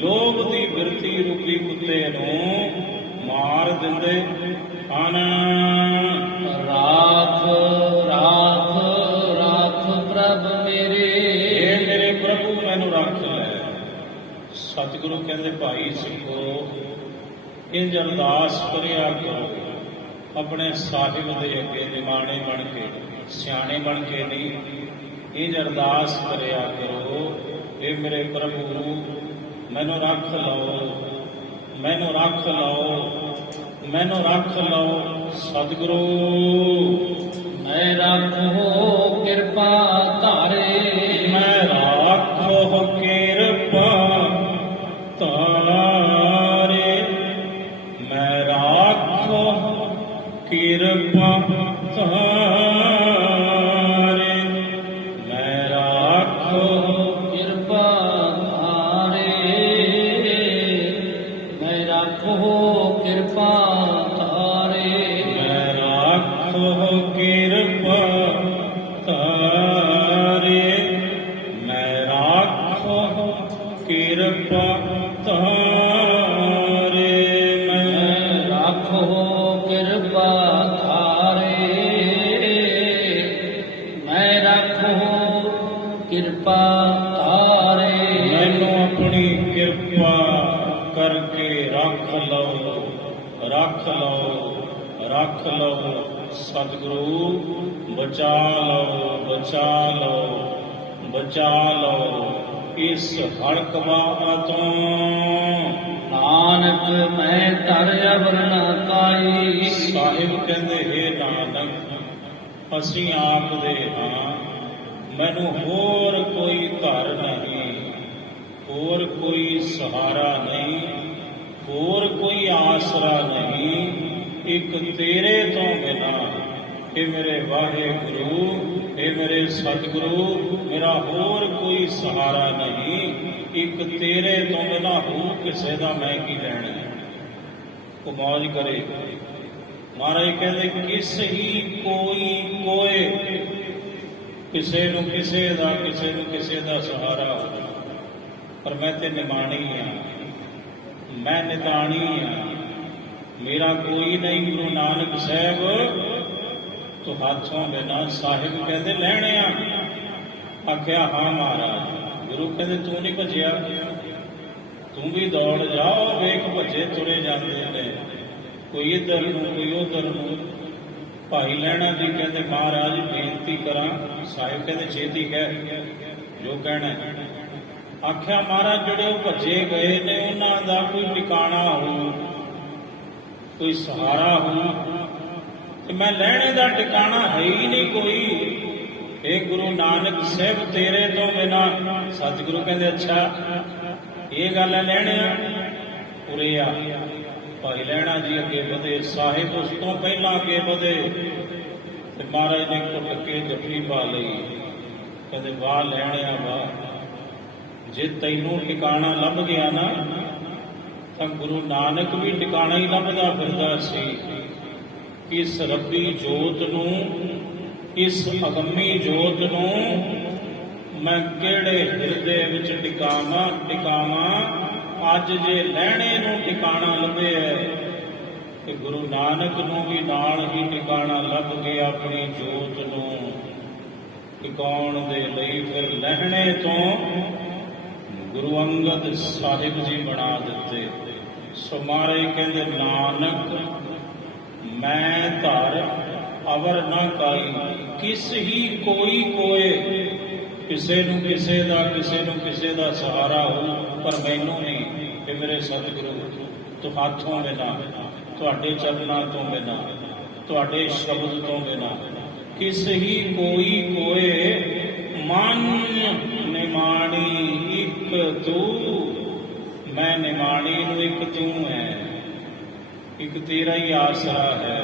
ਲੋਭ ਦੀ ਬਿਰਤੀ ਰੂਪੀ ਕੁੱਤੇ ਨੂੰ ਮਾਰ ਦਿੰਦੇ ਹਨ। ਰਾਖ ਰਾਖ ਰਾਖ ਪ੍ਰਭ ਮੇਰੇ, ਇਹ ਮੇਰੇ ਪ੍ਰਭੂ ਮੈਨੂੰ ਰੱਖ ਲੈ। ਸਤਿਗੁਰੂ ਕਹਿੰਦੇ ਭਾਈ ਸਿੱਖੋ, ਇੰਝ ਅਰਦਾਸ ਕਰਿਆ ਕਰੋ ਆਪਣੇ ਸਾਹਿਬ ਦੇ ਅੱਗੇ ਨਿਮਾਣੇ ਬਣ ਕੇ, ਸਿਆਣੇ ਬਣ ਕੇ ਨਹੀਂ। ਇੰਝ ਅਰਦਾਸ ਕਰਿਆ ਕਰੋ, ਇਹ ਮੇਰੇ ਪ੍ਰਭੂ ਮੈਨੂੰ ਰੱਖ ਲਓ, ਮੈਨੂੰ ਰੱਖ ਲਓ, ਮੈਨੂੰ ਰੱਖ ਲਓ। ਸਤਿਗੁਰੂ ਮੈਂ ਰਾਖੋ ਕਿਰਪਾ ਧਾਰੇ, ਮੈਂ ਰਾਖੋ ਕਿਰਪਾ ਧਾਰੇ, ਮੈਂ ਰਾਖੋ ਕਿਰਪਾ ਧਾਰੇ, ਮੈਂ ਰਾਖੋ ਕਿਰਪਾ ਧਾਰੇ, ਮੈਂ ਰਾਖੋ ਕਿਰਪਾ ਧਾਰੇ, ਮੈਂ ਰਾਖੋ ਕਿਰਪਾ ਧਾਰੇ, ਮੈਂ ਰਾਖੋ ਕਿਰਪਾ ਧਾਰੇ, ਮੈਂ ਰਾਖੋ ਕਿਰਪਾ ਧਾਰੇ, ਮੈਂ ਰਾਖੋ ਕਿਰਪਾ ਧਾਰੇ। ਮੈਨੂੰ ਆਪਣੀ ਕਿਰਪਾ ਕਰਕੇ ਰੱਖ ਲਓ, ਰੱਖ ਲਓ, ਰੱਖ ਲਓ। ਸਤਿਗੁਰੂ ਬਚਾ ਲਓ, ਬਚਾ ਲਓ, ਬਚਾ ਲਓ ਇਸ ਹਲਕਵਾ ਤੋਂ। ਨਾਨਕ ਮੈਂ ਧਰ ਅਵਰ ਨ ਕਾਈ, ਸਾਹਿਬ ਕਹਿੰਦੇ ਹੇ ਨਾਨਕ ਅਸੀਂ ਆਪ ਦੇ ਹਾਂ, ਮੈਨੂੰ ਹੋਰ ਕੋਈ ਘਰ ਨਹੀਂ, ਹੋਰ ਕੋਈ ਸਹਾਰਾ ਨਹੀਂ, ਹੋਰ ਕੋਈ ਆਸਰਾ ਨਹੀਂ, ਇੱਕ ਤੇਰੇ ਤੋਂ ਬਿਨਾਂ। ਇਹ ਮੇਰੇ ਵਾਹਿਗੁਰੂ, ਇਹ ਮੇਰੇ ਸਤਿਗੁਰੂ, ਮੇਰਾ ਹੋਰ ਕੋਈ ਸਹਾਰਾ ਨਹੀਂ, ਇੱਕ ਤੇਰੇ ਤੋਂ ਬਿਨਾਂ ਹੋ ਕਿਸੇ ਦਾ ਮੈਂ ਕੀ ਲੈਣਾ। ਉਹ ਮੌਜ ਕਰੇ। ਮਹਾਰਾਜ ਕਹਿੰਦੇ ਕਿਸ ਹੀ ਕੋਈ ਕੋਏ, ਕਿਸੇ ਨੂੰ ਕਿਸੇ ਦਾ, ਕਿਸੇ ਨੂੰ ਕਿਸੇ ਦਾ ਸਹਾਰਾ ਹੋ, ਪਰ ਮੈਂ ਤੇ ਨਿਮਾਣੀ ਆ, ਮੈਂ ਨਿਤਾਣੀ ਆ, ਮੇਰਾ ਕੋਈ ਨਹੀਂ। ਗੁਰੂ ਨਾਨਕ ਸਾਹਿਬ ਤੋ ਹੱਥੋਂ ਬਿਨਾਂ। ਸਾਹਿਬ ਕਹਿੰਦੇ ਲੈਣੇ ਆ, ਆਖਿਆ ਹਾਂ ਮਹਾਰਾਜ। ਗੁਰੂ ਕਹਿੰਦੇ ਤੂੰ ਨਹੀਂ ਭੱਜਿਆ, ਤੂੰ ਵੀ ਦੌੜ ਜਾਓ, ਵੇਖ ਭੱਜੇ ਤੁਰੇ ਜਾਂਦੇ ਨੇ, ਕੋਈ ਇੱਧਰ ਨੂੰ ਕੋਈ ਉੱਧਰ ਨੂੰ। ਭਾਈ ਲਹਿਣਾ ਜੀ ਕਹਿੰਦੇ ਮਹਾਰਾਜ ਬੇਨਤੀ ਕਰਾਂ। ਸਾਹਿਬ ਕਹਿੰਦੇ ਛੇਤੀ ਕਹਿ ਜੋ ਕਹਿਣਾ। ਆਖਿਆ ਮਹਾਰਾਜ ਜਿਹੜੇ ਉਹ ਭੱਜੇ ਗਏ ਨੇ ਉਹਨਾਂ ਦਾ ਕੋਈ ਟਿਕਾਣਾ ਹੋ, ਕੋਈ ਸਹਾਰਾ ਹੋ, ਤੇ ਮੈਂ ਲੈਣੇ ਦਾ ਟਿਕਾਣਾ ਹੈ ਹੀ ਨਹੀਂ ਕੋਈ। ਇਹ ਗੁਰੂ ਨਾਨਕ ਸਾਹਿਬ ਤੇਰੇ ਤੋਂ ਬਿਨਾਂ। ਸਤਿਗੁਰੂ ਕਹਿੰਦੇ ਅੱਛਾ ਇਹ ਗੱਲ ਹੈ ਲੈਣਿਆ, ਉਰੇ ਆ। ਭਾਈ ਲਹਿਣਾ ਜੀ ਅੱਗੇ ਵਧੇ, ਸਾਹਿਬ ਉਸ ਤੋਂ ਪਹਿਲਾਂ ਅੱਗੇ ਵਧੇ, ਤੇ ਮਹਾਰਾਜ ਨੇ ਘੁੱਟ ਕੇ ਜੱਫੀ ਪਾ ਲਈ। ਕਹਿੰਦੇ ਵਾਹ ਲੈਣਿਆ ਵਾਹ, ਜੇ ਤੈਨੂੰ ਟਿਕਾਣਾ ਲੱਭ ਗਿਆ ਨਾ ਤਾਂ ਗੁਰੂ ਨਾਨਕ ਵੀ ਟਿਕਾਣਾ ਹੀ ਲੱਭਦਾ ਫਿਰਦਾ ਸੀ। ਇਸ ਰੱਬੀ ਜੋਤ ਨੂੰ, ਇਸ ਅਗੰਮੀ ਜੋਤ ਨੂੰ ਮੈਂ ਕਿਹੜੇ ਹਿਰਦੇ ਵਿੱਚ ਟਿਕਾਵਾਂ ਟਿਕਾਵਾਂ। ਅੱਜ ਜੇ ਲੈਣੇ ਨੂੰ ਟਿਕਾਣਾ ਲੱਭਿਆ ਤੇ ਗੁਰੂ ਨਾਨਕ ਨੂੰ ਵੀ ਨਾਲ ਹੀ ਟਿਕਾਣਾ ਲੱਭ ਗਿਆ। ਆਪਣੀ ਜੋਤ ਨੂੰ ਟਿਕਾਉਣ ਦੇ ਲਈ ਫਿਰ ਲਹਿਣੇ ਤੋਂ ਗੁਰੂ ਅੰਗਦ ਸਾਹਿਬ ਜੀ ਬਣਾ ਦਿੱਤੇ। ਸੋ ਮਹਾਰਾਜ ਕਹਿੰਦੇ ਨਾਨਕ ਮੈਂ ਧਰ ਅਵਰ ਨਾ ਕਾਈ, ਕਿਸ ਹੀ ਕੋਈ ਕੋਏ, ਕਿਸੇ ਨੂੰ ਕਿਸੇ ਦਾ, ਕਿਸੇ ਨੂੰ ਕਿਸੇ ਦਾ ਸਹਾਰਾ ਹੋ, ਪਰ ਮੈਨੂੰ ਨਹੀਂ। ਇਹ ਮੇਰੇ ਸਤਿਗੁਰੂ ਤੁਹਾਥੋਂ ਬਿਨਾਂ, ਤੁਹਾਡੇ ਚਰਨਾਂ ਤੋਂ ਬਿਨਾਂ, ਤੁਹਾਡੇ ਸ਼ਬਦ ਤੋਂ ਬਿਨਾਂ, ਕਿਸ ਹੀ ਕੋਈ ਕੋਏ। ਮਨ ਨਿਮਾਣੀ ਇੱਕ ਤੂੰ, ਮੈਂ ਨਿਮਾਣੀ ਨੂੰ ਇੱਕ ਤੂੰ ਹੈ, ਇੱਕ ਤੇਰਾ ਹੀ ਆਸਰਾ ਹੈ,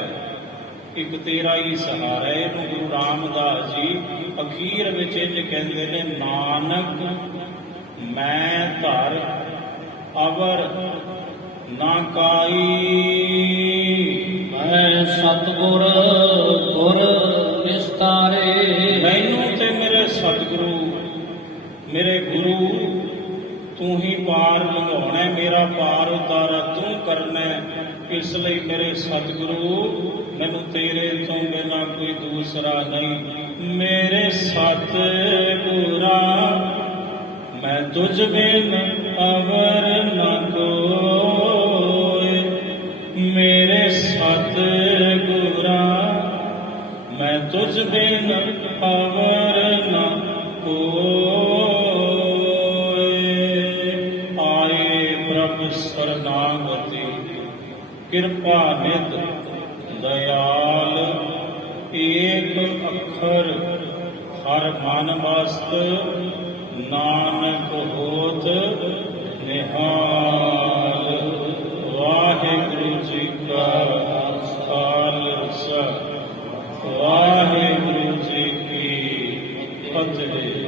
ਇੱਕ ਤੇਰਾ ਹੀ ਸਹਾਰਾ ਹੈ। ਇਹਨੂੰ ਗੁਰੂ ਰਾਮਦਾਸ ਜੀ ਅਖੀਰ ਵਿੱਚ ਇੰਝ ਕਹਿੰਦੇ ਨੇ, ਨਾਨਕ ਮੈਂ ਧਰ ਅਵਰ ਨਾ ਕਾਈ। ਮੈਂ ਸਤਿਗੁਰ ਗੁਰ ਵਿਸਤਾਰੇ। ਮੈਨੂੰ ਤੇ ਮੇਰੇ ਸਤਿਗੁਰੂ ਮੇਰੇ ਗੁਰੂ ਤੂੰ ਹੀ ਪਾਰ ਲੰਘਾਉਣਾ, ਮੇਰਾ ਪਾਰ ਉਤਾਰਾ ਤੂੰ ਕਰਨਾ। ਇਸ ਲਈ ਮੇਰੇ ਸਤਿਗੁਰੂ ਮੈਨੂੰ ਤੇਰੇ ਤੋਂ ਬਿਨਾਂ ਕੋਈ ਦੂਸਰਾ ਨਹੀਂ। ਮੇਰੇ ਸਤਿਗੁਰਾ ਮੈਂ ਤੁਝ ਬਿਨ ਅਵਰ ਨਾ ਕੋਇ। ਮੇਰੇ ਸਤਿਗੁਰਾ ਮੈਂ ਤੁਝ ਬਿਨ ਅਵਰ ਨਾ ਕੋਇ। ਆਏ ਪ੍ਰਭ ਸਰਨਾਗਤੀ ਕਿਰਪਾ ਨਿਧ ਦਇਆਲ। ਏਕ ਅੱਖਰ ਹਰ ਮਨ ਮਸਤ ਨਾਨਕ ਹੋਤ ਨਿਹਾਲ। ਵਾਹਿਗੁਰੂ ਜੀ ਕਾ ਖਾਲਸਾ ਵਾਹਿਗੁਰੂ ਜੀ ਕੀ ਫਤਿਹ।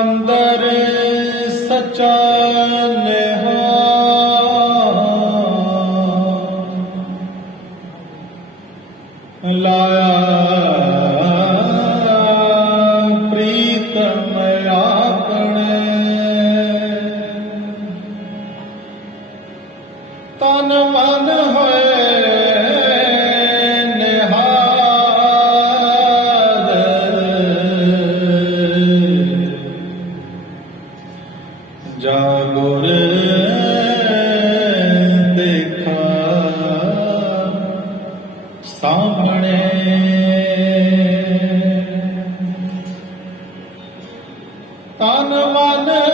ਅੰਦਰ ਸਚਾ ਲਾਇਆ ਪ੍ਰੀਤਮ ਆਪਣੇ। ਤਨ ਮਨ ਹੋਏ ਨਿਹਾਲ। ਜਾ ਗੁਰ ਦੇਖਾ ਸਾਹਮਣੇ। ਤਨ ਮਨ